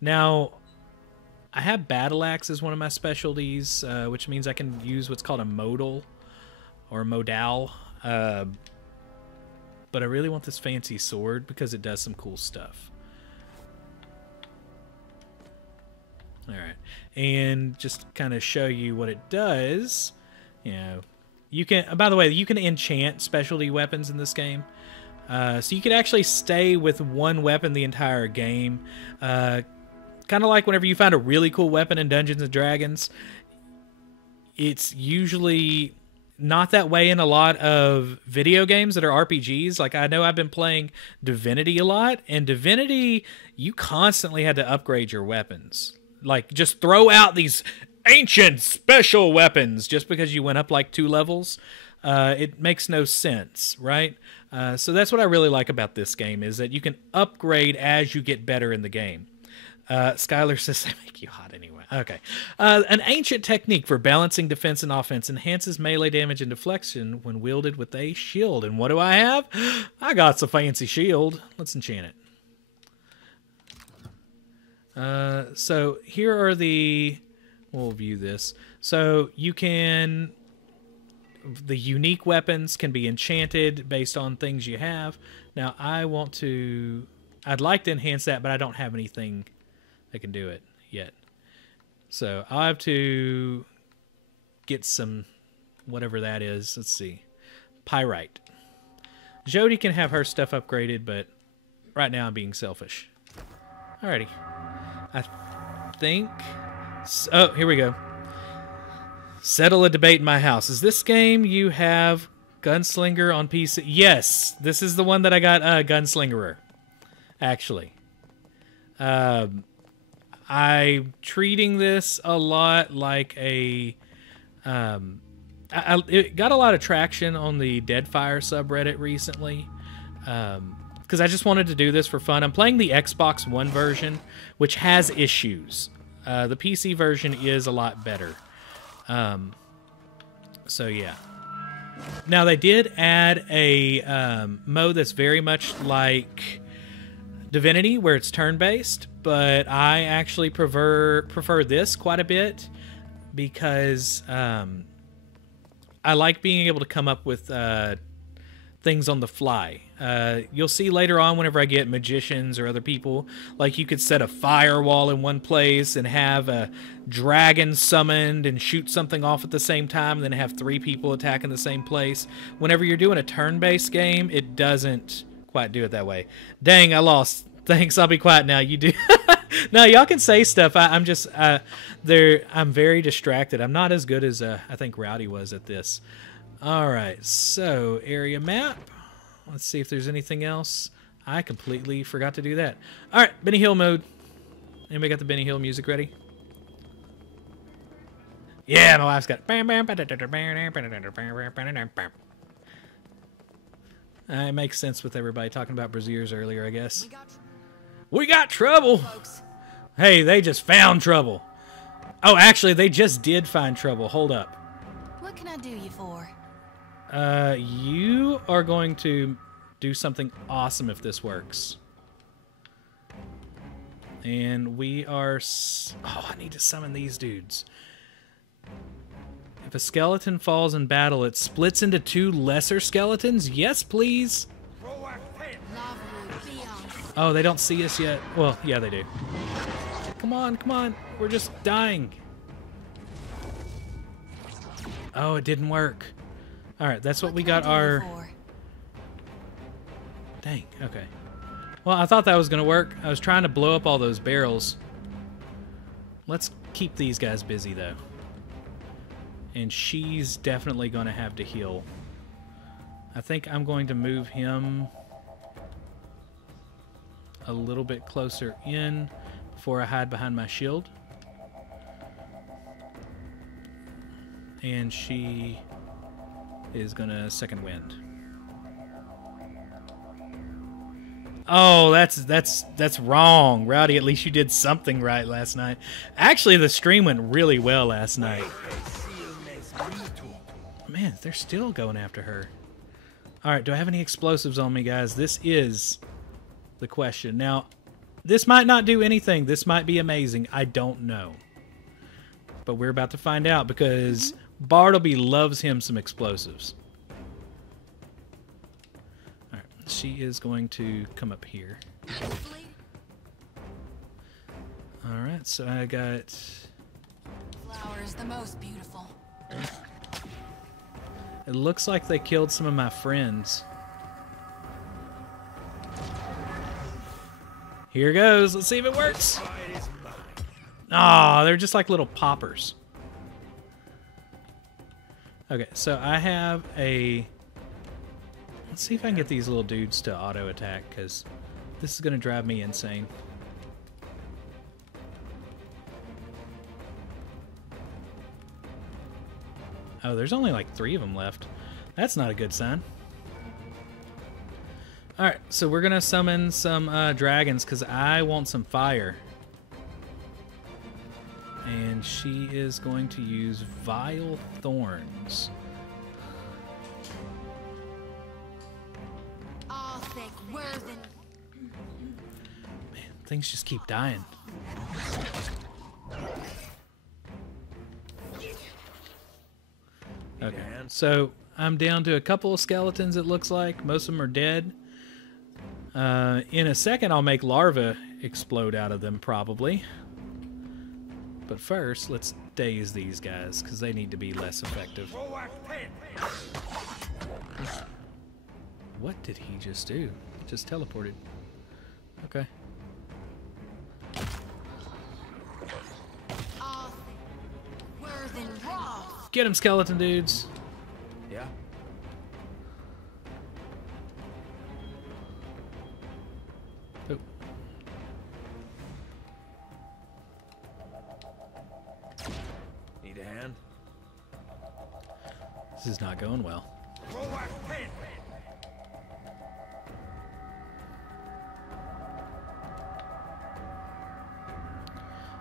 Now... I have Battle Axe as one of my specialties, which means I can use what's called a modal, or modal. But I really want this fancy sword because it does some cool stuff. Alright, and just kind of show you what it does, you can, by the way, you can enchant specialty weapons in this game. So you could actually stay with one weapon the entire game. Kind of like whenever you find a really cool weapon in Dungeons & Dragons, it's usually not that way in a lot of video games that are RPGs. Like, I know I've been playing Divinity a lot, and Divinity, you constantly had to upgrade your weapons. Like, just throw out these ancient special weapons just because you went up like 2 levels. It makes no sense, right? So that's what I really like about this game, is that you can upgrade as you get better in the game. Skylar says they make you hot anyway. Okay. An ancient technique for balancing defense and offense enhances melee damage and deflection when wielded with a shield. And what do I have? I got a fancy shield. Let's enchant it. So here are the... We'll view this. So you can... The unique weapons can be enchanted based on things you have. Now, I'd like to enhance that, but I don't have anything that can do it yet. So I'll have to get some, whatever that is. Let's see. Pyrite. Jody can have her stuff upgraded, but right now I'm being selfish. Alrighty. I think... Oh, here we go. Settle a debate in my house. Is this game you have Gunslinger on PC? Yes, this is the one that I got Gunslingerer, actually. I'm treating this a lot like a... it got a lot of traction on the Deadfire subreddit recently, because I just wanted to do this for fun. I'm playing the Xbox One version, which has issues. The PC version is a lot better. So yeah. Now they did add a mode that's very much like Divinity, where it's turn-based, but I actually prefer this quite a bit because I like being able to come up with things on the fly. You'll see later on whenever I get magicians or other people, like you could set a firewall in one place and have a dragon summoned and shoot something off at the same time, and then have 3 people attacking the same place. Whenever you're doing a turn-based game, it doesn't quite do it that way. Dang, I lost. Thanks, I'll be quiet now. You do. No, y'all can say stuff. I'm just I'm very distracted. I'm not as good as I think Rowdy was at this. All right, so area map. Let's see if there's anything else. I completely forgot to do that. All right, Benny Hill mode. Anybody got the Benny Hill music ready? Yeah, my wife's got. It makes sense with everybody talking about braziers earlier, I guess. We got trouble. Hey, they just found trouble. Oh, actually, they just did find trouble. Hold up. What can I do you for? You are going to do something awesome if this works. And we are... Oh, I need to summon these dudes. If a skeleton falls in battle, it splits into 2 lesser skeletons? Yes, please. Oh, they don't see us yet. Well, yeah, they do. Come on, come on. We're just dying. Oh, it didn't work. All right, that's what we got our... Dang, okay. Well, I thought that was going to work. I was trying to blow up all those barrels. Let's keep these guys busy, though. And she's definitely going to have to heal. I think I'm going to move him a little bit closer in before I hide behind my shield. And she is gonna second wind. Oh, that's wrong, Rowdy. At least you did something right last night. Actually, the stream went really well last night. Man, they're still going after her. All right, do I have any explosives on me, guys? This is the question. Now, this might not do anything. This might be amazing. I don't know. But we're about to find out because Bartleby loves him some explosives. All right, she is going to come up here. All right, so I got... Flower is the most beautiful. It looks like they killed some of my friends. Here goes. Let's see if it works. Oh, they're just like little poppers. Okay, so I have a... Let's see if I can get these little dudes to auto-attack, because this is going to drive me insane. Oh, there's only like 3 of them left. That's not a good sign. Alright, so we're going to summon some dragons, because I want some fire. And she is going to use Vile Thorns. Man, things just keep dying. Okay, so I'm down to a couple of skeletons, it looks like. Most of them are dead. In a second, I'll make larvae explode out of them, probably. But first, let's daze these guys, because they need to be less effective. What did he just do? Just teleported. Okay. Get him, skeleton dudes. Yeah. Oh. Need a hand? This is not going well.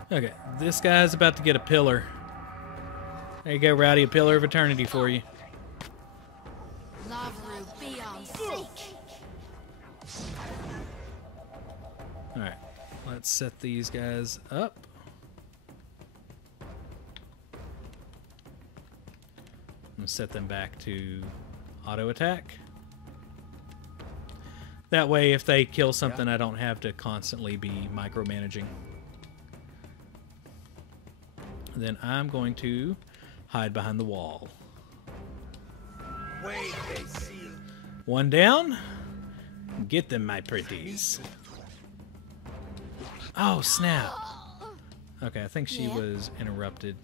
Okay, this guy's about to get a pillar. There you go, Rowdy, a pillar of eternity for you. Alright, let's set these guys up. And set them back to auto attack. That way, if they kill something, I don't have to constantly be micromanaging. Then I'm going to hide behind the wall. Wait, they see you. One down. Get them, my pretties. Oh, snap. Okay, I think she was interrupted.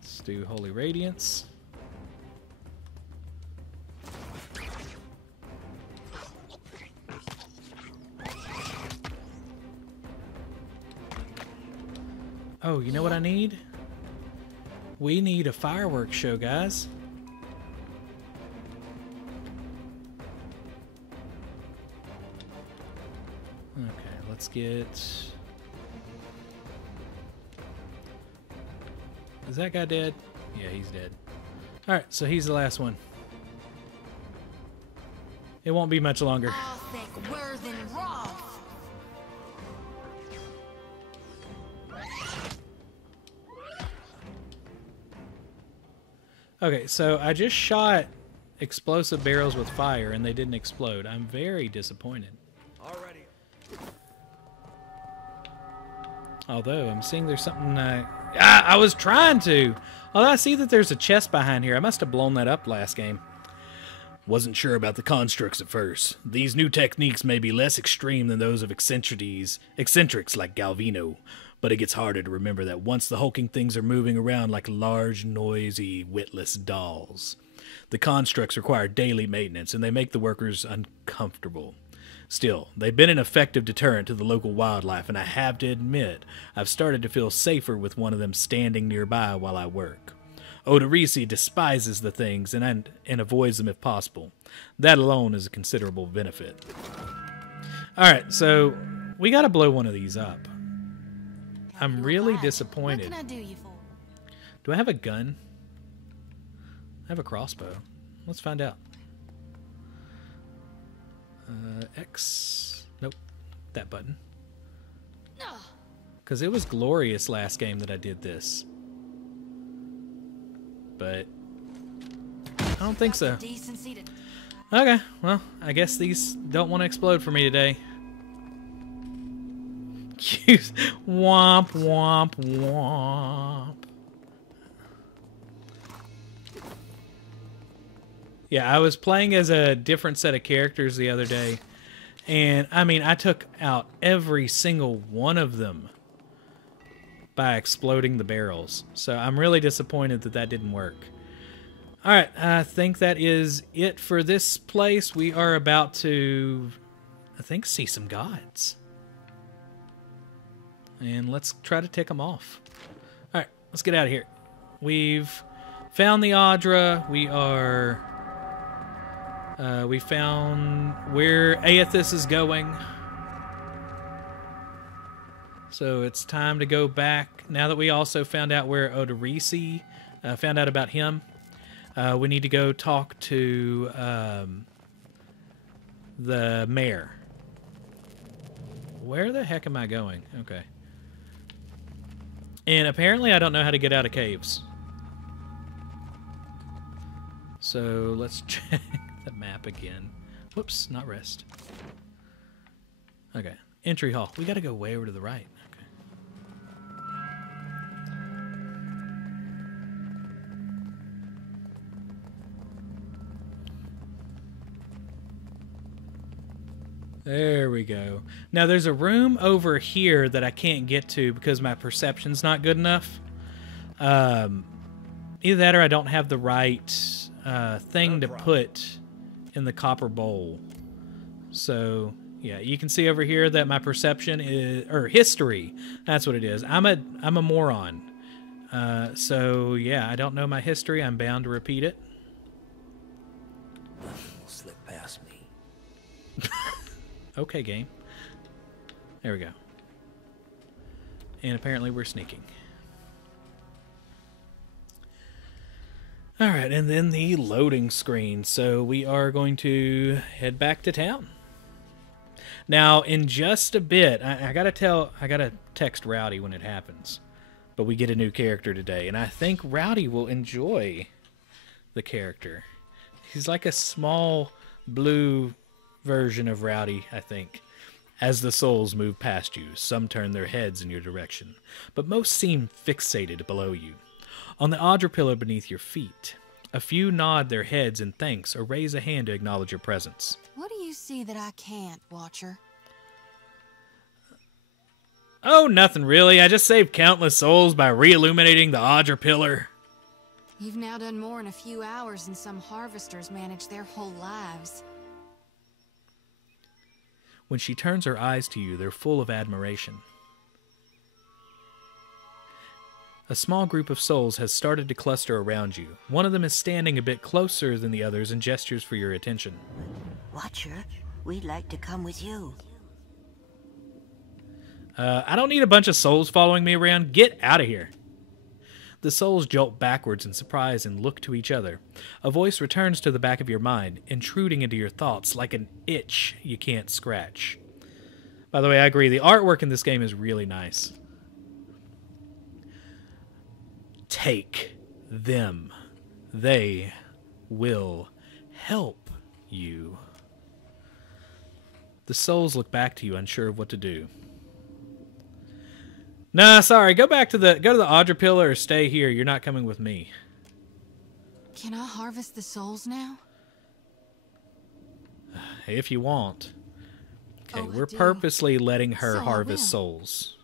Let's do Holy Radiance. Oh, you know what I need? We need a fireworks show, guys. Okay, let's get... Is that guy dead? Yeah, he's dead. Alright, so he's the last one. It won't be much longer. Okay, so I just shot explosive barrels with fire and they didn't explode. I'm very disappointed. Already. Although I'm seeing there's something I was trying to. Although I see that there's a chest behind here. I must have blown that up last game. Wasn't sure about the constructs at first. These new techniques may be less extreme than those of eccentrics like Galvino, but it gets harder to remember that once the hulking things are moving around like large, noisy, witless dolls. The constructs require daily maintenance, and they make the workers uncomfortable. Still, they've been an effective deterrent to the local wildlife, and I have to admit, I've started to feel safer with one of them standing nearby while I work. Odorisi despises the things and avoids them if possible. That alone is a considerable benefit. Alright, so we gotta blow one of these up. I'm really disappointed. What can I do you for? Do I have a gun? I have a crossbow. Let's find out. X. Nope. That button. Because it was glorious last game that I did this. But I don't think so. Okay, well, I guess these don't want to explode for me today. Womp, womp, womp. Yeah, I was playing as a different set of characters the other day, And, I mean, I took out every single one of them by exploding the barrels. So I'm really disappointed that that didn't work. Alright, I think that is it for this place. We are about to, I think, see some gods. And let's try to tick them off. Alright, let's get out of here. We've found the Audra. We are... we found where Eothas is going. So it's time to go back. Now that we also found out where Odorisi, found out about him, we need to go talk to the mayor. Where the heck am I going? Okay. And apparently I don't know how to get out of caves. So let's check the map again. Whoops, not rest. Okay, entry hall. We gotta go way over to the right. Okay. There we go. Now there's a room over here that I can't get to because my perception's not good enough. Either that or I don't have the right thing to put in the copper bowl. So yeah, you can see over here that my perception is, or history, that's what it is. I'm a moron. So yeah, I don't know my history. I'm bound to repeat it. Nothing will slip past me. Okay, game. There we go. And apparently we're sneaking. Alright, and then the loading screen. So we are going to head back to town. Now, in just a bit, I gotta text Rowdy when it happens. But we get a new character today, and I think Rowdy will enjoy the character. He's like a small blue version of Rowdy, I think. As the souls move past you, some turn their heads in your direction, but most seem fixated below you. On the Audra pillar beneath your feet, a few nod their heads in thanks or raise a hand to acknowledge your presence. What do you see that I can't, Watcher? Oh, nothing really. I just saved countless souls by re-illuminating the Audra pillar. You've now done more in a few hours than some harvesters manage their whole lives. When she turns her eyes to you, they're full of admiration. A small group of souls has started to cluster around you. One of them is standing a bit closer than the others and gestures for your attention. Watcher, we'd like to come with you. I don't need a bunch of souls following me around. Get out of here. The souls jolt backwards in surprise and look to each other. A voice returns to the back of your mind, intruding into your thoughts like an itch you can't scratch. By the way, I agree. The artwork in this game is really nice. Take them. They will help you. The souls look back to you, unsure of what to do. Nah, sorry. Go to the Audra pillar or stay here. You're not coming with me. Can I harvest the souls now? If you want. Okay, Oh, I we're do. purposely letting her So I harvest will. souls.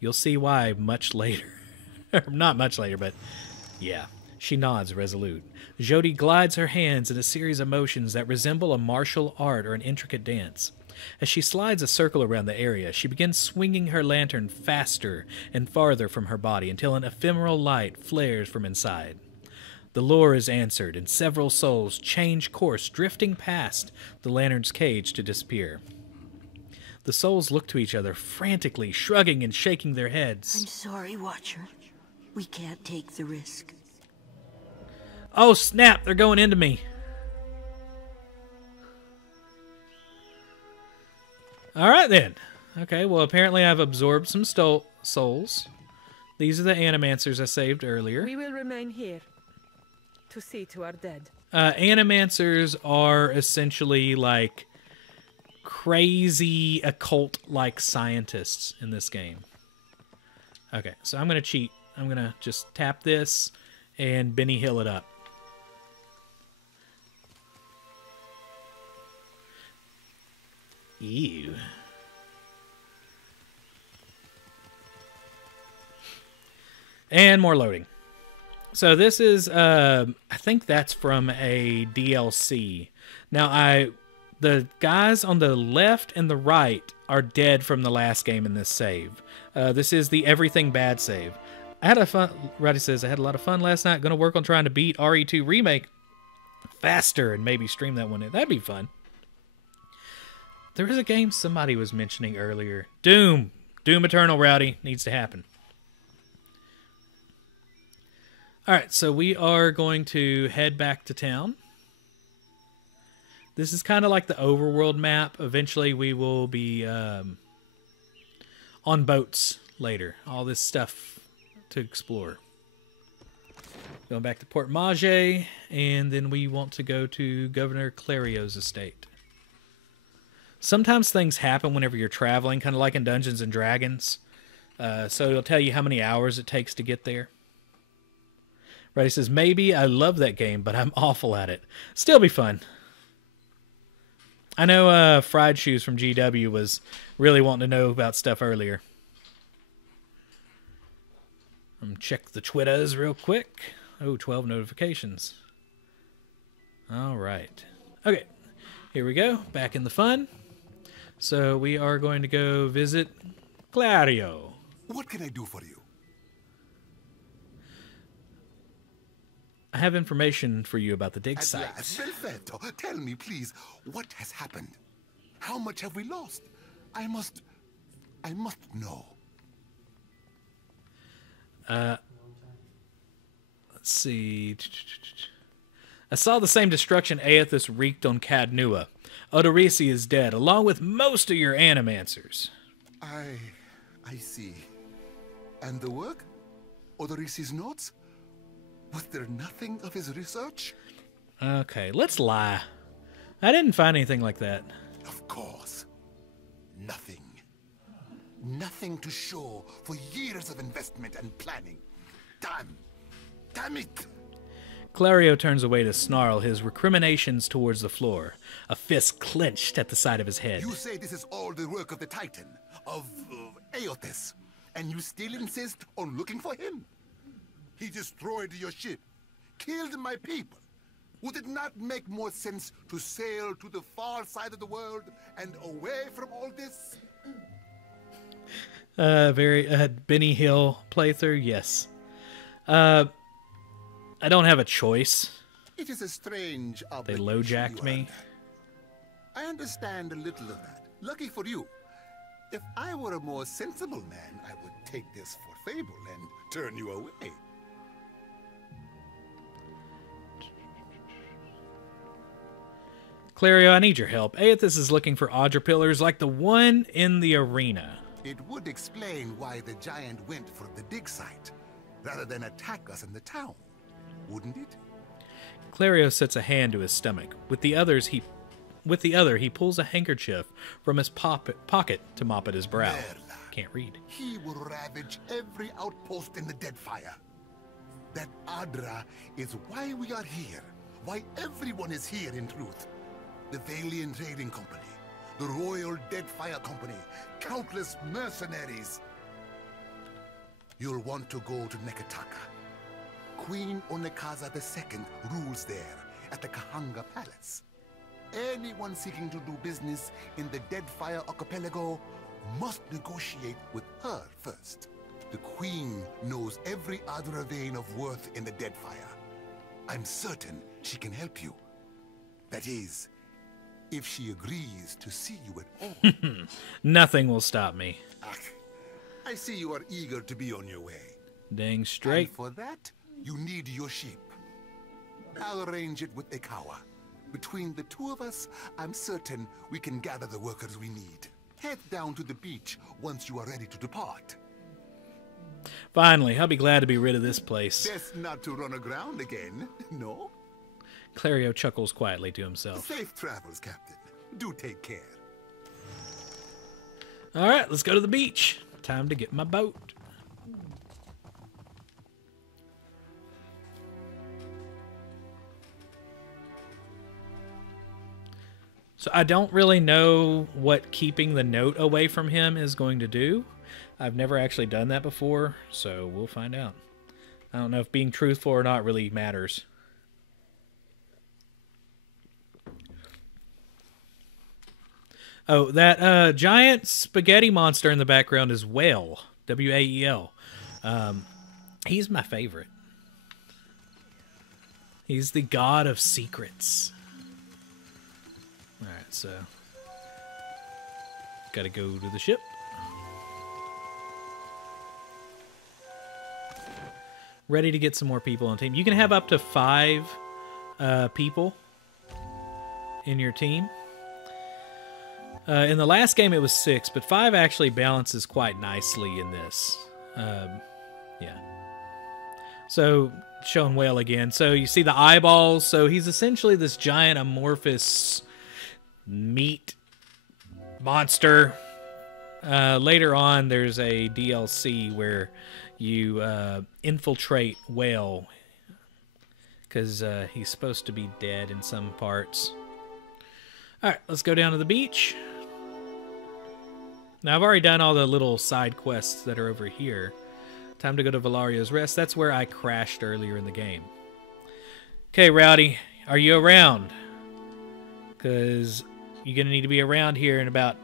You'll see why much later. Not much later, but yeah. She nods resolute. Jody glides her hands in a series of motions that resemble a martial art or an intricate dance. As she slides a circle around the area, she begins swinging her lantern faster and farther from her body until an ephemeral light flares from inside. The lure is answered, and several souls change course, drifting past the lantern's cage to disappear. The souls look to each other, frantically shrugging and shaking their I'm heads. sorry, Watcher. We can't take the risk. Oh, snap! They're going into me! Alright then. Okay, well apparently I've absorbed some souls. These are the animancers I saved earlier. We will remain here to see to our dead. Animancers are essentially like crazy occult-like scientists in this game. Okay, so I'm going to cheat. I'm going to just tap this and Benny Hill it up. Ew. And more loading. So this is, I think that's from a DLC. Now, the guys on the left and the right are dead from the last game in this save. This is the Everything Bad save. Roddy says, I had a lot of fun last night. Going to work on trying to beat RE2 Remake faster and maybe stream that one. That'd be fun. There is a game somebody was mentioning earlier. Doom. Doom Eternal, Rowdy. Needs to happen. Alright, so we are going to head back to town. This is kind of like the overworld map. Eventually we will be on boats later. All this stuff to explore. Going back to Port Mage, and then we want to go to Governor Clario's estate. Sometimes things happen whenever you're traveling, kind of like in Dungeons and Dragons. So it'll tell you how many hours it takes to get there. Right, he says, maybe I love that game, but I'm awful at it. Still be fun. I know Fried Shoes from GW was really wanting to know about stuff earlier. Check the Twitters real quick. Oh, 12 notifications. All right. Okay, here we go. Back in the fun. So we are going to go visit Clario. What can I do for you? I have information for you about the dig At site. last, perfetto. Tell me, please, what has happened? How much have we lost? I must know. Let's see. I saw the same destruction Eothas wreaked on Cadnua. Odorisi is dead, along with most of your animancers. I see. And the work? Odorisi's notes? Was there nothing of his research? Okay, let's lie. I didn't find anything like that. Of course. Nothing. Nothing to show for years of investment and planning. Damn it! Clario turns away to snarl his recriminations towards the floor, a fist clenched at the side of his head. You say this is all the work of the Titan, of Eothas, and you still insist on looking for him? He destroyed your ship, killed my people. Would it not make more sense to sail to the far side of the world and away from all this? Very Benny Hill playthrough, yes. I don't have a choice. It is a strange They obligation low-jacked you are me. under. I understand a little of that. Lucky for you. If I were a more sensible man, I would take this for fable and turn you away. Clario, I need your help. Eothas is looking for Audra pillars like the one in the arena. It would explain why the giant went for the dig site, rather than attack us in the town, wouldn't it? Clario sets a hand to his stomach. With the other, he pulls a handkerchief from his pocket to mop at his brow. Merla. Can't read. He will ravage every outpost in the Deadfire. That Adra is why we are here, why everyone is here in truth. The Valian Trading Company, the Royal Deadfire Company, countless mercenaries. You'll want to go to Nekataka. Queen Onekaza II rules there at the Kahanga Palace. Anyone seeking to do business in the Deadfire Archipelago must negotiate with her first. The Queen knows every Adra vein of worth in the Deadfire. I'm certain she can help you. That is, if she agrees to see you at all. Nothing will stop me. I see you are eager to be on your way. Dang straight. And for that, you need your sheep. I'll arrange it with Ekawa. Between the two of us, I'm certain we can gather the workers we need. Head down to the beach once you are ready to depart. Finally, I'll be glad to be rid of this place. Best not to run aground again, no? Clario chuckles quietly to himself. Safe travels, Captain. Do take care. All right, let's go to the beach. Time to get my boat. So I don't really know what keeping the note away from him is going to do. I've never actually done that before, so we'll find out. I don't know if being truthful or not really matters. Oh, that giant spaghetti monster in the background is Whale. W-A-E-L. He's my favorite. He's the god of secrets. Alright, so... Gotta go to the ship. Ready to get some more people on team. You can have up to 5 people in your team. In the last game it was 6, but 5 actually balances quite nicely in this. Yeah. So, showing Whale again. So you see the eyeballs. So he's essentially this giant amorphous meat monster. Later on there's a DLC where you infiltrate Whale because he's supposed to be dead in some parts. Alright, let's go down to the beach. Now I've already done all the little side quests that are over here. Time to go to Valario's Rest. That's where I crashed earlier in the game. Okay, Rowdy, are you around? Because you're going to need to be around here in about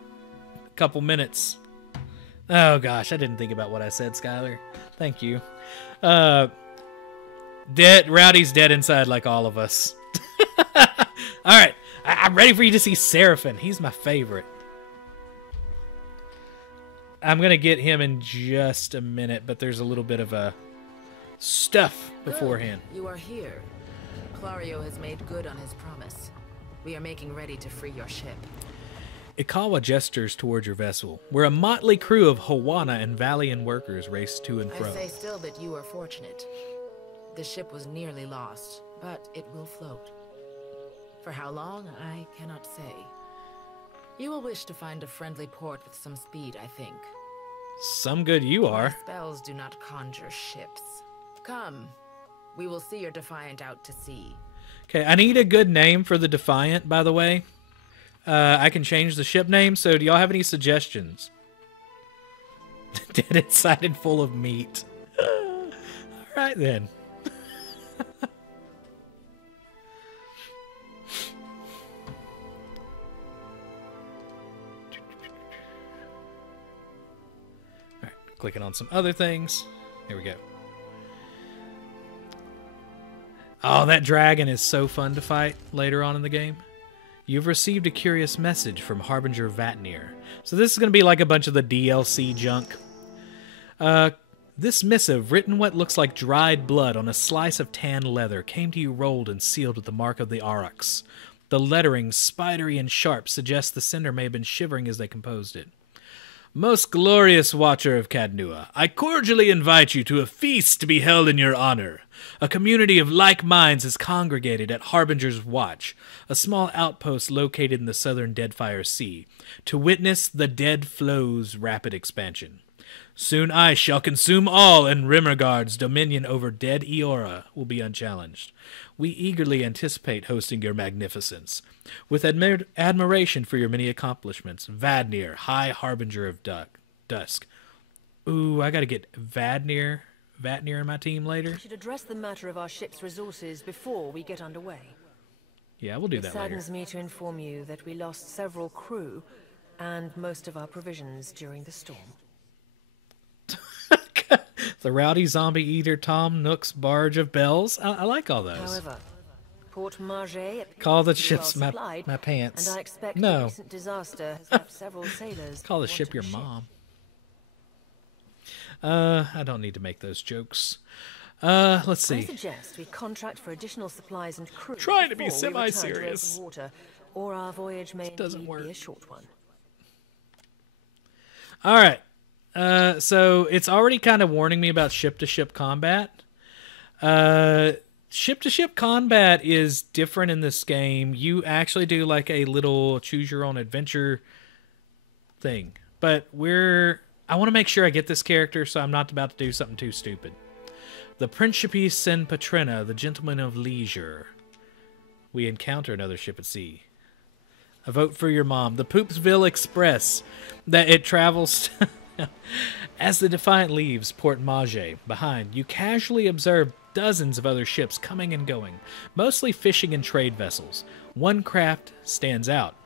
a couple minutes. Oh gosh, I didn't think about what I said, Skylar. Thank you. Rowdy's dead inside like all of us. Alright, I'm ready for you to see Seraphim. He's my favorite. I'm going to get him in just a minute, but there's a little bit of a stuff beforehand. Good. You are here. Clario has made good on his promise. We are making ready to free your ship. Ikawa gestures towards your vessel, where a motley crew of Hawana and Valian workers race to and fro. I say still that you are fortunate. The ship was nearly lost, but it will float. For how long, I cannot say. You will wish to find a friendly port with some speed, I think. Some good you are. My spells do not conjure ships. Come, we will see your Defiant out to sea. Okay, I need a good name for the Defiant, by the way. I can change the ship name, so do y'all have any suggestions? Dead inside and full of meat. Alright then. Clicking on some other things. Here we go. Oh, that dragon is so fun to fight later on in the game. You've received a curious message from Harbinger Vatnir. So this is going to be like a bunch of the DLC junk. This missive, written what looks like dried blood on a slice of tan leather, came to you rolled and sealed with the mark of the Aurochs. The lettering, spidery and sharp, suggests the sender may have been shivering as they composed it. Most glorious Watcher of Cadnua, I cordially invite you to a feast to be held in your honor. A community of like minds is congregated at Harbinger's Watch, a small outpost located in the southern Deadfire Sea, to witness the Dead Flow's rapid expansion. Soon I shall consume all, and Rimmergard's dominion over dead Eora will be unchallenged. We eagerly anticipate hosting your magnificence. With admiration for your many accomplishments, Vadnir, High Harbinger of Dusk. Ooh, I gotta get Vatnir in my team later. We should address the matter of our ship's resources before we get underway. Yeah, we'll do that later. It saddens me to inform you that we lost several crew and most of our provisions during the storm. The Rowdy Zombie Eater Tom Nook's Barge of Bells. I like all those. However, Port Margé call the ships well my pants. And I expect no. the recent disaster has left several sailors. Call the ship your mom. I don't need to make those jokes. Let's see. I suggest we contract for additional supplies and crew. Trying to be before we return to semi-serious. open water, or our voyage may doesn't work. be a short one. All right. So it's already kind of warning me about ship-to-ship combat. Ship-to-ship combat is different in this game. You actually do like a little choose-your-own-adventure thing. But I want to make sure I get this character, so I'm not about to do something too stupid. The Principe Sen Patrina, the Gentleman of Leisure. We encounter another ship at sea. A vote for your mom. The Poopsville Express that it travels. As the Defiant leaves Port Mage behind, you casually observe dozens of other ships coming and going, mostly fishing and trade vessels. One craft stands out.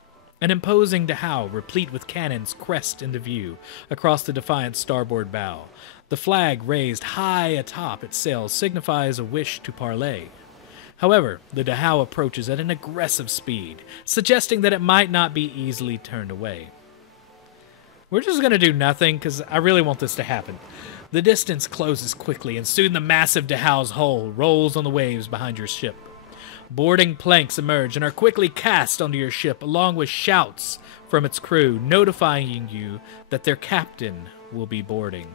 An imposing dhow, replete with cannons, crest into view across the Defiant's starboard bow. The flag raised high atop its sails signifies a wish to parley. However, the dhow approaches at an aggressive speed, suggesting that it might not be easily turned away. We're just going to do nothing, because I really want this to happen. The distance closes quickly, and soon the massive dhow's hull rolls on the waves behind your ship. Boarding planks emerge and are quickly cast onto your ship, along with shouts from its crew, notifying you that their captain will be boarding.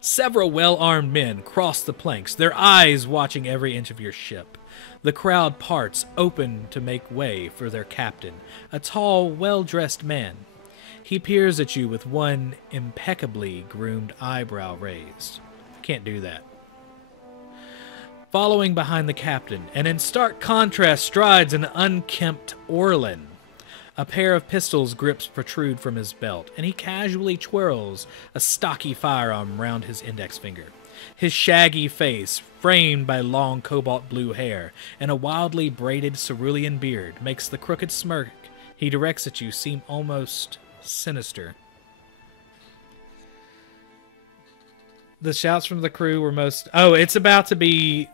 Several well-armed men cross the planks, their eyes watching every inch of your ship. The crowd parts, open to make way for their captain, a tall, well-dressed man. He peers at you with one impeccably groomed eyebrow raised. Can't do that. Following behind the captain, and in stark contrast strides an unkempt Orlin. A pair of pistols grips protrude from his belt, and he casually twirls a stocky firearm round his index finger. His shaggy face, framed by long cobalt blue hair and a wildly braided cerulean beard, makes the crooked smirk he directs at you seem almost sinister. The shouts from the crew were most... Oh, it's about to be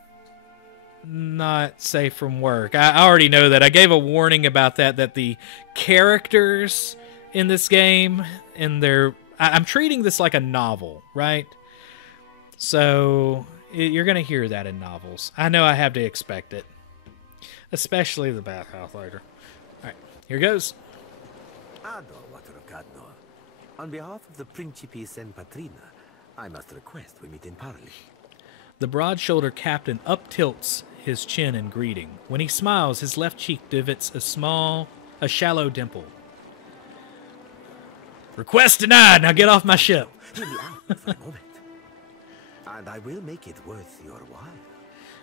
not safe from work. I already know that. I gave a warning about that the characters in this game, I'm treating this like a novel, right? So you're going to hear that in novels. I know I have to expect it. Especially the bathhouse later. Alright, here goes. On behalf of the Principes and Patrina, I must request we meet in parley. The broad-shouldered captain up-tilts his chin in greeting. When he smiles, his left cheek divots a shallow dimple. Request denied! Now get off my ship! Hear me out for a moment, and I will make it worth your while.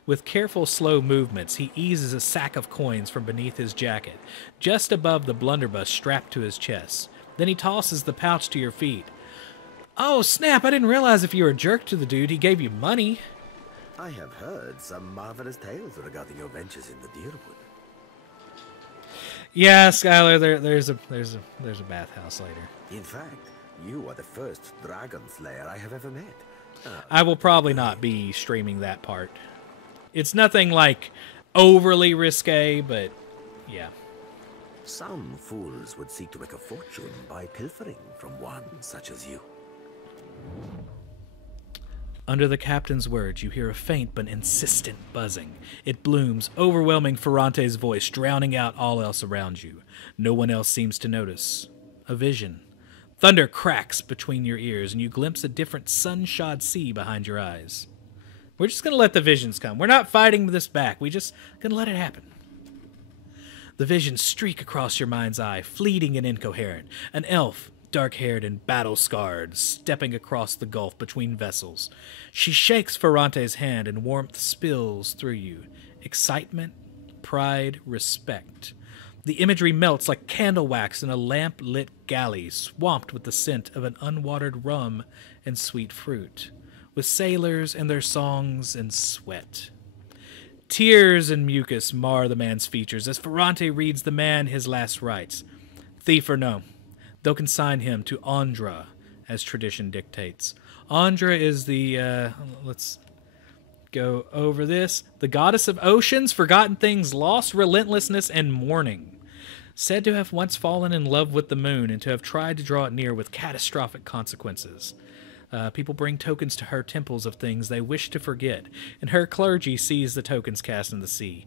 With careful, slow movements, he eases a sack of coins from beneath his jacket, just above the blunderbuss strapped to his chest. Then he tosses the pouch to your feet. Oh, snap! I didn't realize if you were a jerk to the dude, he gave you money. I have heard some marvelous tales regarding your ventures in the Deerwood. Yeah, Skylar, there's a bathhouse later. In fact, you are the first dragon slayer I have ever met. I will probably not be streaming that part. It's nothing like overly risque, but yeah. Some fools would seek to make a fortune by pilfering from one such as you. Under the captain's words, you hear a faint but insistent buzzing. It blooms, overwhelming Ferrante's voice, drowning out all else around you. No one else seems to notice. A vision. Thunder cracks between your ears, and you glimpse a different sun-shod sea behind your eyes. We're just going to let the visions come. We're not fighting this back. We're just going to let it happen. The visions streak across your mind's eye, fleeting and incoherent. An elf, dark-haired and battle-scarred, stepping across the gulf between vessels. She shakes Ferrante's hand, and warmth spills through you. Excitement, pride, respect. The imagery melts like candle wax in a lamp-lit galley, swamped with the scent of an unwatered rum and sweet fruit, with sailors and their songs and sweat. Tears and mucus mar the man's features as Ferrante reads the man his last rites. Thief or no, they'll consign him to Andra, as tradition dictates. Andra is the, let's go over this. The goddess of oceans, forgotten things, lost, relentlessness, and mourning. Said to have once fallen in love with the moon and to have tried to draw it near with catastrophic consequences. People bring tokens to her temples of things they wish to forget, and her clergy sees the tokens cast in the sea.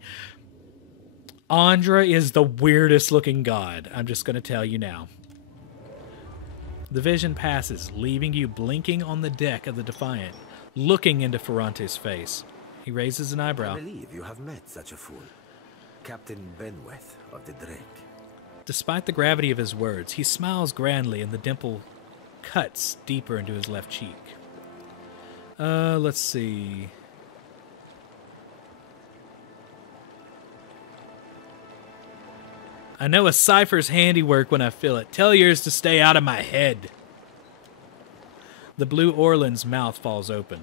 Andra is the weirdest looking god, I'm just going to tell you now. The vision passes, leaving you blinking on the deck of the Defiant, looking into Ferrante's face. He raises an eyebrow. I believe you have met such a fool. Captain Benweth of the Drake. Despite the gravity of his words, he smiles grandly, and the dimple cuts deeper into his left cheek. Let's see. I know a cipher's handiwork when I feel it. Tell yours to stay out of my head. The blue Orland's mouth falls open.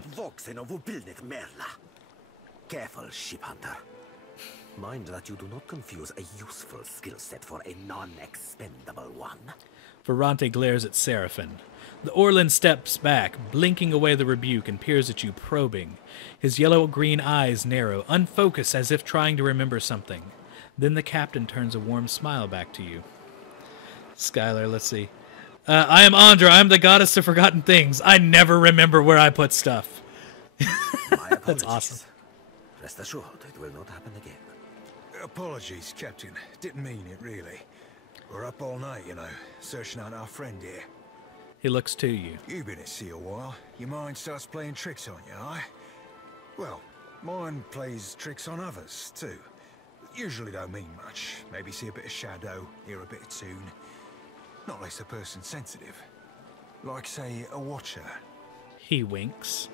Careful, ship hunter. Mind that you do not confuse a useful skill set for a non-expendable one. Ferrante glares at Seraphim. The Orland steps back, blinking away the rebuke, and peers at you, probing. His yellow-green eyes narrow, unfocused as if trying to remember something. Then the captain turns a warm smile back to you. Skylar, let's see. I am Andra. I am the goddess of forgotten things. I never remember where I put stuff. That's awesome. Rest assured, it will not happen again. Apologies, Captain. Didn't mean it, really. We're up all night, you know, searching out our friend here. He looks to you. You've been at sea a while. Your mind starts playing tricks on you, aye? Well, mine plays tricks on others, too. Usually don't mean much. Maybe see a bit of shadow, hear a bit of tune. Not unless the person's sensitive. Like, say, a watcher. He winks.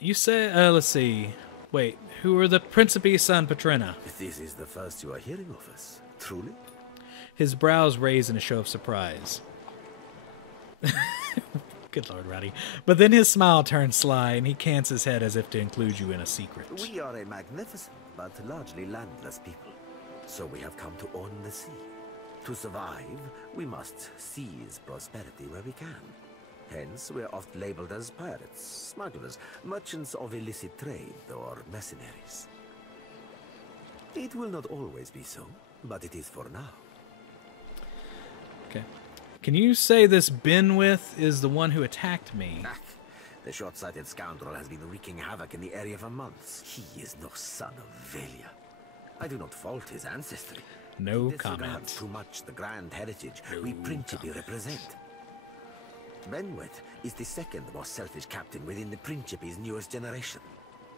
You say, let's see. Wait, who are the Principi San Petrina? This is the first you are hearing of us, truly? His brows raise in a show of surprise. Good Lord, Rowdy. But then his smile turns sly, and he cants his head as if to include you in a secret. We are a magnificent, but largely landless people. So we have come to own the sea. To survive, we must seize prosperity where we can. Hence, we are oft labeled as pirates, smugglers, merchants of illicit trade, or mercenaries. It will not always be so, but it is for now. Okay. Can you say this Benwith is the one who attacked me? The short-sighted scoundrel has been wreaking havoc in the area for months. He is no son of Valia. I do not fault his ancestry. No He comment. disregards too much the grand heritage we Principi represent. Benwith is the second most selfish captain within the Principi's newest generation.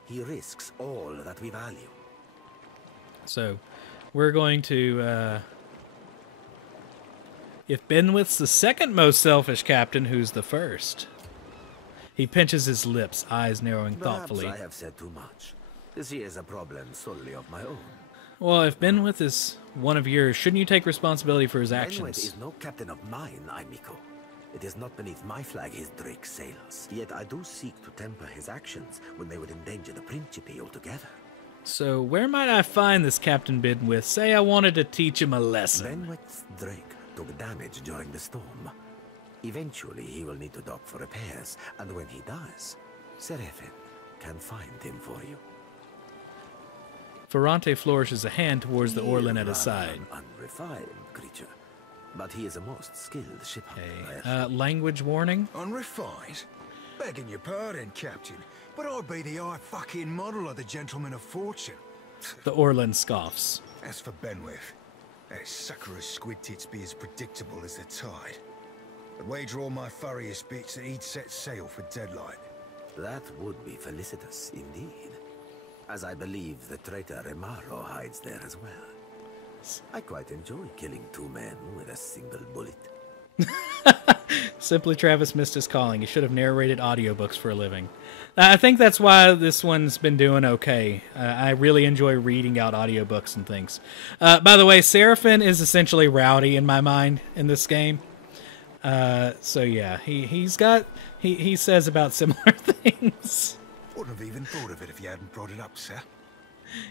He risks all that we value. So, we're going to, if Benwith's the second most selfish captain, who's the first? He pinches his lips, eyes narrowing thoughtfully. Perhaps I have said too much. This is a problem solely of my own. Well, if Benwith is one of yours, shouldn't you take responsibility for his actions? Benwith is no captain of mine, Aimiko. It is not beneath my flag his Drake sails. Yet I do seek to temper his actions when they would endanger the Principi altogether. So, where might I find this Captain Benwith? Say I wanted to teach him a lesson. Benwith's Drake took damage during the storm. Eventually, he will need to dock for repairs, and when he does, Seraphim can find him for you. Ferrante flourishes a hand towards the Orland at his side. An unrefined creature, but he is a most skilled ship hunter. Okay. Language warning? Unrefined? Begging your pardon, Captain, but I'd be the high fucking model of the gentleman of fortune. The Orland scoffs. As for Benwith, that sucker of squid tits be as predictable as the tide. I'd wager all my furriest bits that he'd set sail for Deadlight. That would be felicitous indeed, as I believe the traitor Remaro hides there as well. I quite enjoy killing two men with a single bullet. Simply Travis missed his calling. He should have narrated audiobooks for a living. I think that's why this one's been doing okay. I really enjoy reading out audiobooks and things. By the way, Seraphim is essentially Rowdy in my mind in this game. So yeah, he says about similar things. Wouldn't have even thought of it if you hadn't brought it up, sir.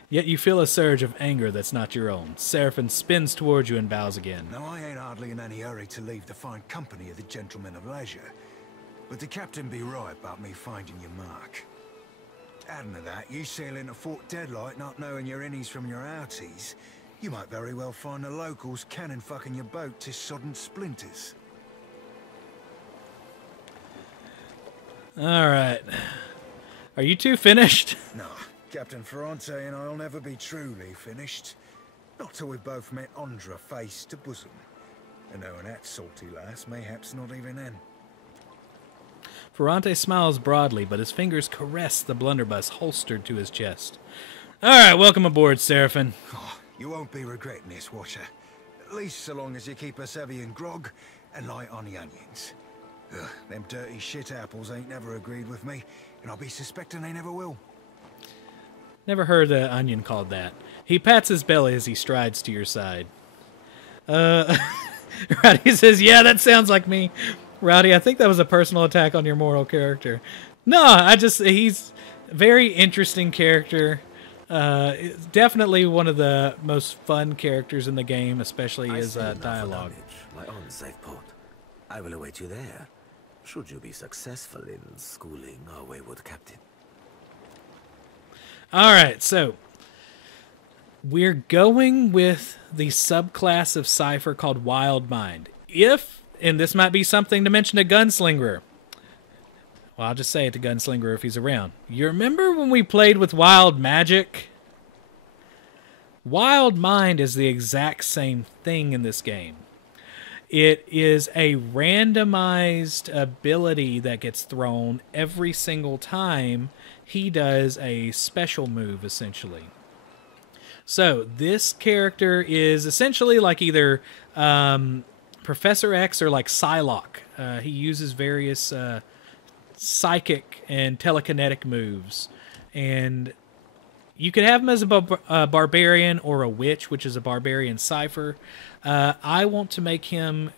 Yet you feel a surge of anger that's not your own. Seraphim spins towards you and bows again. Now, I ain't hardly in any hurry to leave the fine company of the gentlemen of leisure, but the captain be right about me finding your mark. Adding to that, you sail into Fort Deadlight not knowing your innies from your outies, you might very well find the locals cannon fucking your boat to sodden splinters. Alright. Are you two finished? No. Captain Ferrante and I'll never be truly finished. Not till we've both met Andra face to bosom. And knowing that salty lass, mayhaps not even then. Ferrante smiles broadly, but his fingers caress the blunderbuss holstered to his chest. Alright, welcome aboard, Seraphim. Oh, you won't be regretting this, Watcher. At least so long as you keep us heavy in grog and light on the onions. Ugh, them dirty shit apples ain't never agreed with me, and I'll be suspecting they never will. Never heard the onion called that. He pats his belly as he strides to your side. Rowdy says, yeah, that sounds like me. Rowdy, I think that was a personal attack on your moral character. No, he's a very interesting character. Definitely one of the most fun characters in the game, especially his dialogue. My own safe port. I will await you there, should you be successful in schooling our wayward captain. Alright, so we're going with the subclass of Cypher called Wild Mind. And this might be something to mention to Gunslinger. Well, I'll just say it to Gunslinger if he's around. You remember when we played with Wild Magic? Wild Mind is the exact same thing in this game. It is a randomized ability that gets thrown every single time he does a special move, essentially. So this character is essentially like either Professor X or like Psylocke. He uses various psychic and telekinetic moves. And you could have him as a barbarian or a witch, which is a barbarian Cypher. I want to make him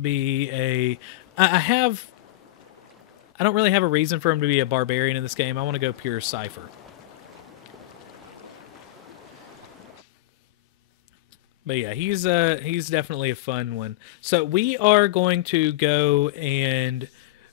be a... I don't really have a reason for him to be a barbarian in this game. I want to go pure Cypher. But yeah, he's definitely a fun one. So we are going to go and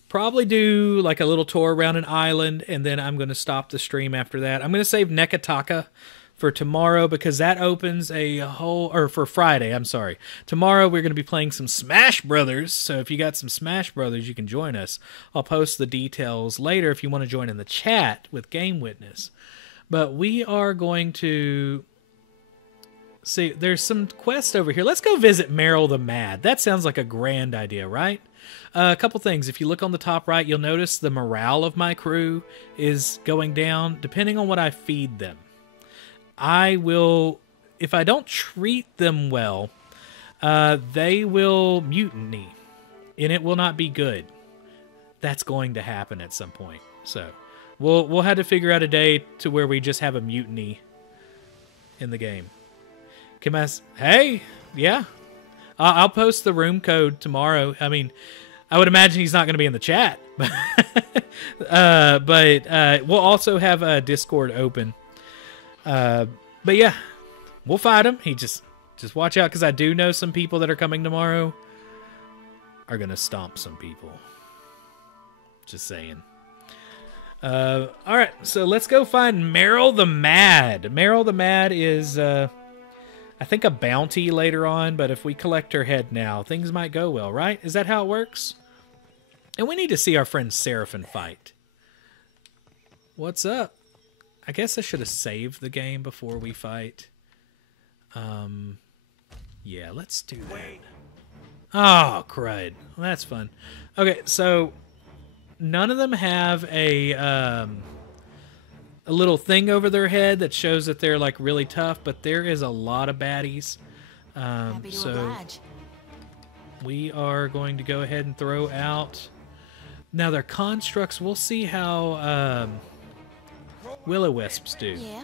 probably do like a little tour around an island, and then I'm going to stop the stream after that. I'm going to save Nekataka for tomorrow because that opens for Friday, I'm sorry. Tomorrow we're going to be playing some Smash Brothers, so if you got some Smash Brothers, you can join us. I'll post the details later if you want to join in the chat with Game Witness. But we are going to... See, there's some quest over here. Let's go visit Meryel the Mad. That sounds like a grand idea, right? A couple things. If you look on the top right, you'll notice the morale of my crew is going down depending on what I feed them. If I don't treat them well, they will mutiny, and it will not be good. That's going to happen at some point. So we'll have to figure out a day to where we just have a mutiny in the game. Hey, yeah. I'll post the room code tomorrow. I mean, I would imagine he's not going to be in the chat. But we'll also have a Discord open. But yeah, we'll fight him. Just watch out, because I do know some people that are coming tomorrow are going to stomp some people. Just saying. All right, so let's go find Meryel the Mad. Meryel the Mad is... I think a bounty later on, but if we collect her head now, things might go well, right? Is that how it works? And we need to see our friend Seraphine fight. What's up? I guess I should have saved the game before we fight. Yeah, let's do that. Oh, crud. Well, that's fun. Okay, so none of them have a little thing over their head that shows that they're like really tough, but there is a lot of baddies. So we are going to go ahead and throw out. Now their constructs, we'll see how Will-O-Wisps do. Yeah.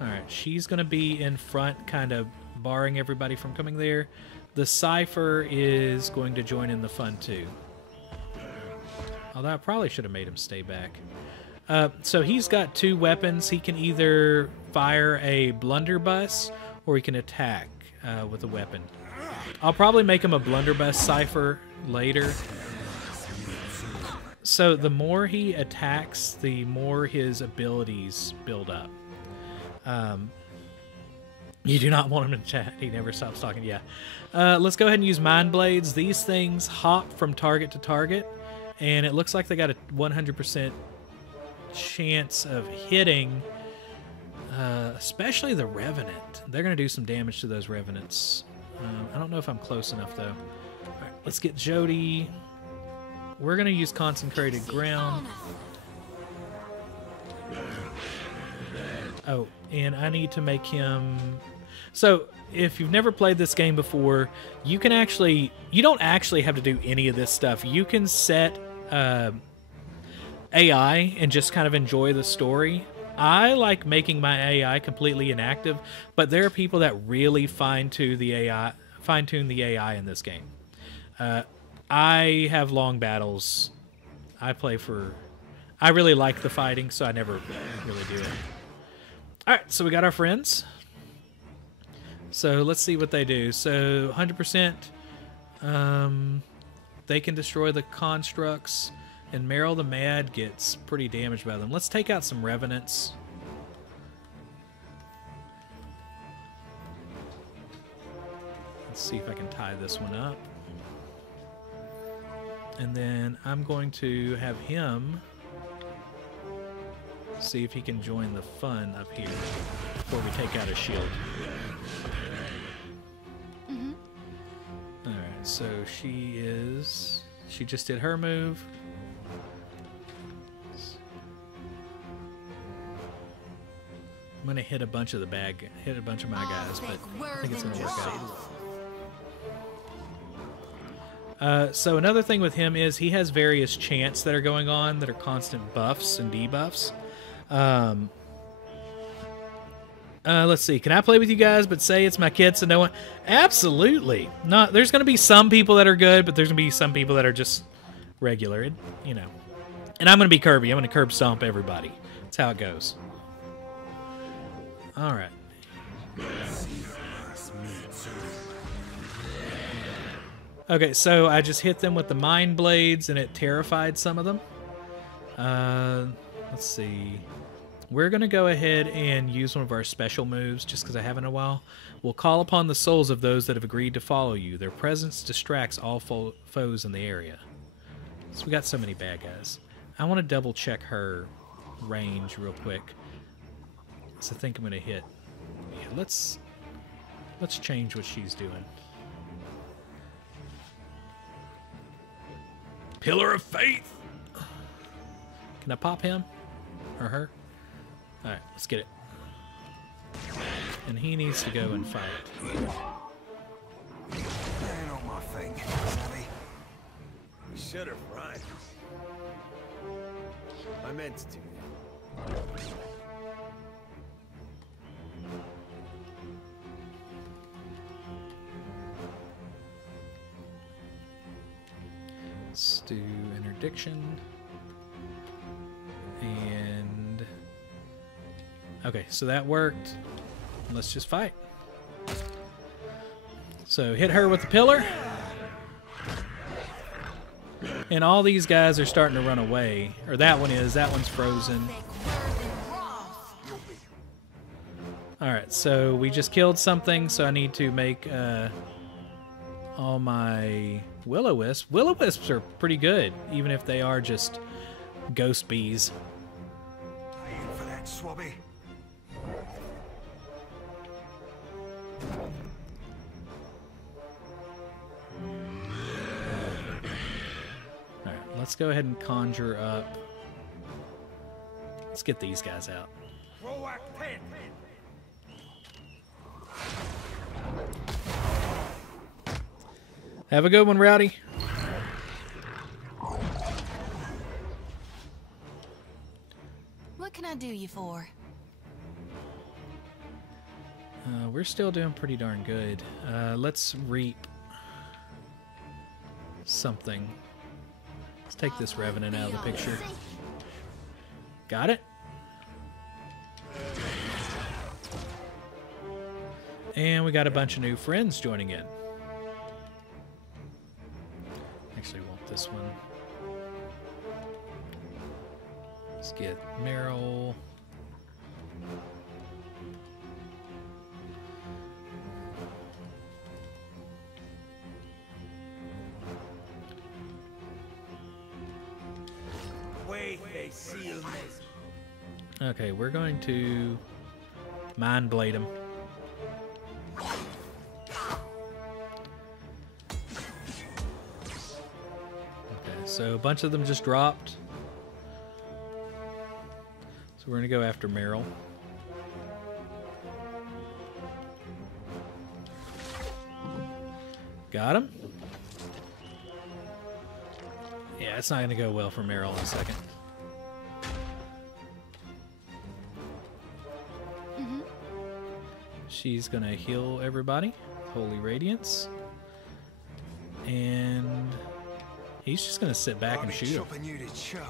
Alright, she's going to be in front, kind of barring everybody from coming there. The Cypher is going to join in the fun too. Although I probably should have made him stay back. So he's got two weapons. He can either fire a blunderbuss or he can attack with a weapon. I'll probably make him a blunderbuss Cypher later. So the more he attacks, the more his abilities build up. You do not want him to chat. He never stops talking. Yeah. Let's go ahead and use Mind Blades. These things hop from target to target, and it looks like they got a 100% chance of hitting, especially the Revenant. They're going to do some damage to those Revenants. I don't know if I'm close enough, though. All right, let's get Jody. We're going to use Concentrated Ground. Oh, and I need to make him... So, if you've never played this game before, you can actually... You don't actually have to do any of this stuff. You can set... AI and just kind of enjoy the story. I like making my AI completely inactive, but there are people that really fine-tune the AI in this game. I have long battles. I really like the fighting, so I never really do it. Alright, so we got our friends. So let's see what they do. So 100%, they can destroy the constructs, and Meryel the Mad gets pretty damaged by them. Let's take out some revenants. Let's see if I can tie this one up. And then I'm going to have him see if he can join the fun up here before we take out a shield. Alright, so she just did her move. I'm gonna hit a bunch of my guys, but I think it's gonna work out. So another thing with him is he has various chants that are going on that are constant buffs and debuffs. Let's see. Can I play with you guys but say it's my kid so no one... Absolutely. Not. There's going to be some people that are good, but there's going to be some people that are just regular. And I'm going to be Kirby. I'm going to curb stomp everybody. That's how it goes. All right. Okay, so I just hit them with the Mind Blades, and it terrified some of them. Let's see. We're going to go ahead and use one of our special moves, just because I haven't in a while. We'll call upon the souls of those that have agreed to follow you. Their presence distracts all foes in the area. So we got so many bad guys. I want to double-check her range real quick. So I think I'm going to hit... Yeah, let's change what she's doing. Pillar of Faith! Can I pop him? Or her? Alright, let's get it. And he needs to go and fight. Not my thing, Sammy. You should have run. I meant to do that. Let's do interdiction. And... okay, so that worked. Let's just fight. So hit her with the pillar. And all these guys are starting to run away. Or that one is. That one's frozen. Alright, so we just killed something, so I need to make all my will-o-wisps. Will-o-wisps are pretty good, even if they are just ghost bees. Aim for that, Swabby. Alright, let's go ahead and conjure up. Let's get these guys out. Have a good one, Rowdy. What can I do you for? We're still doing pretty darn good. Let's reap something. Let's take this Revenant out of the picture. Got it? And we got a bunch of new friends joining in. Actually, want this one. Let's get Meryel. Okay, we're going to Mind Blade him. So a bunch of them just dropped. So we're going to go after Meryel. Got him. Yeah, it's not going to go well for Meryel in a second. She's going to heal everybody. Holy Radiance. And he's just going to sit back and shoot him. You to chum.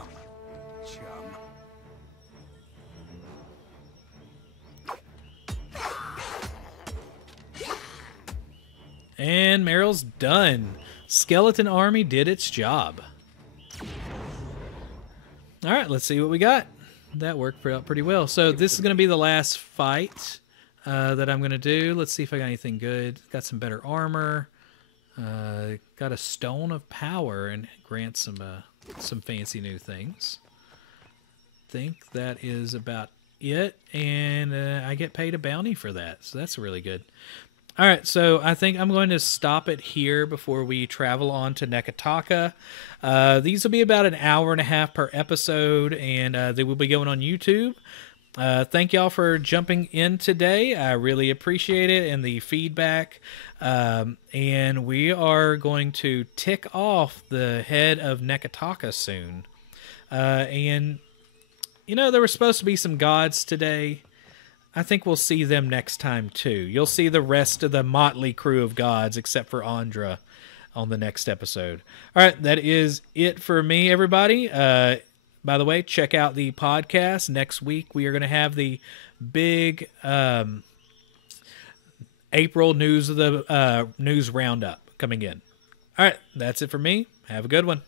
And Meryl's done. Skeleton army did its job. All right, let's see what we got. That worked out pretty well. So this is going to be the last fight that I'm going to do. Let's see if I got anything good. Got some better armor. Got a Stone of Power and grants some fancy new things. Think that is about it. And I get paid a bounty for that. So that's really good. All right, so I think I'm going to stop it here before we travel on to Nekataka. These will be about an hour and a half per episode, and they will be going on YouTube. Thank y'all for jumping in today. I really appreciate it and the feedback. And we are going to tick off the head of Nekataka soon. And, you know, there were supposed to be some gods today. I think we'll see them next time, too. You'll see the rest of the motley crew of gods, except for Andra, on the next episode. All right, that is it for me, everybody. By the way, check out the podcast. Next week, we are going to have the big April news of the news roundup coming in. All right, that's it for me. Have a good one.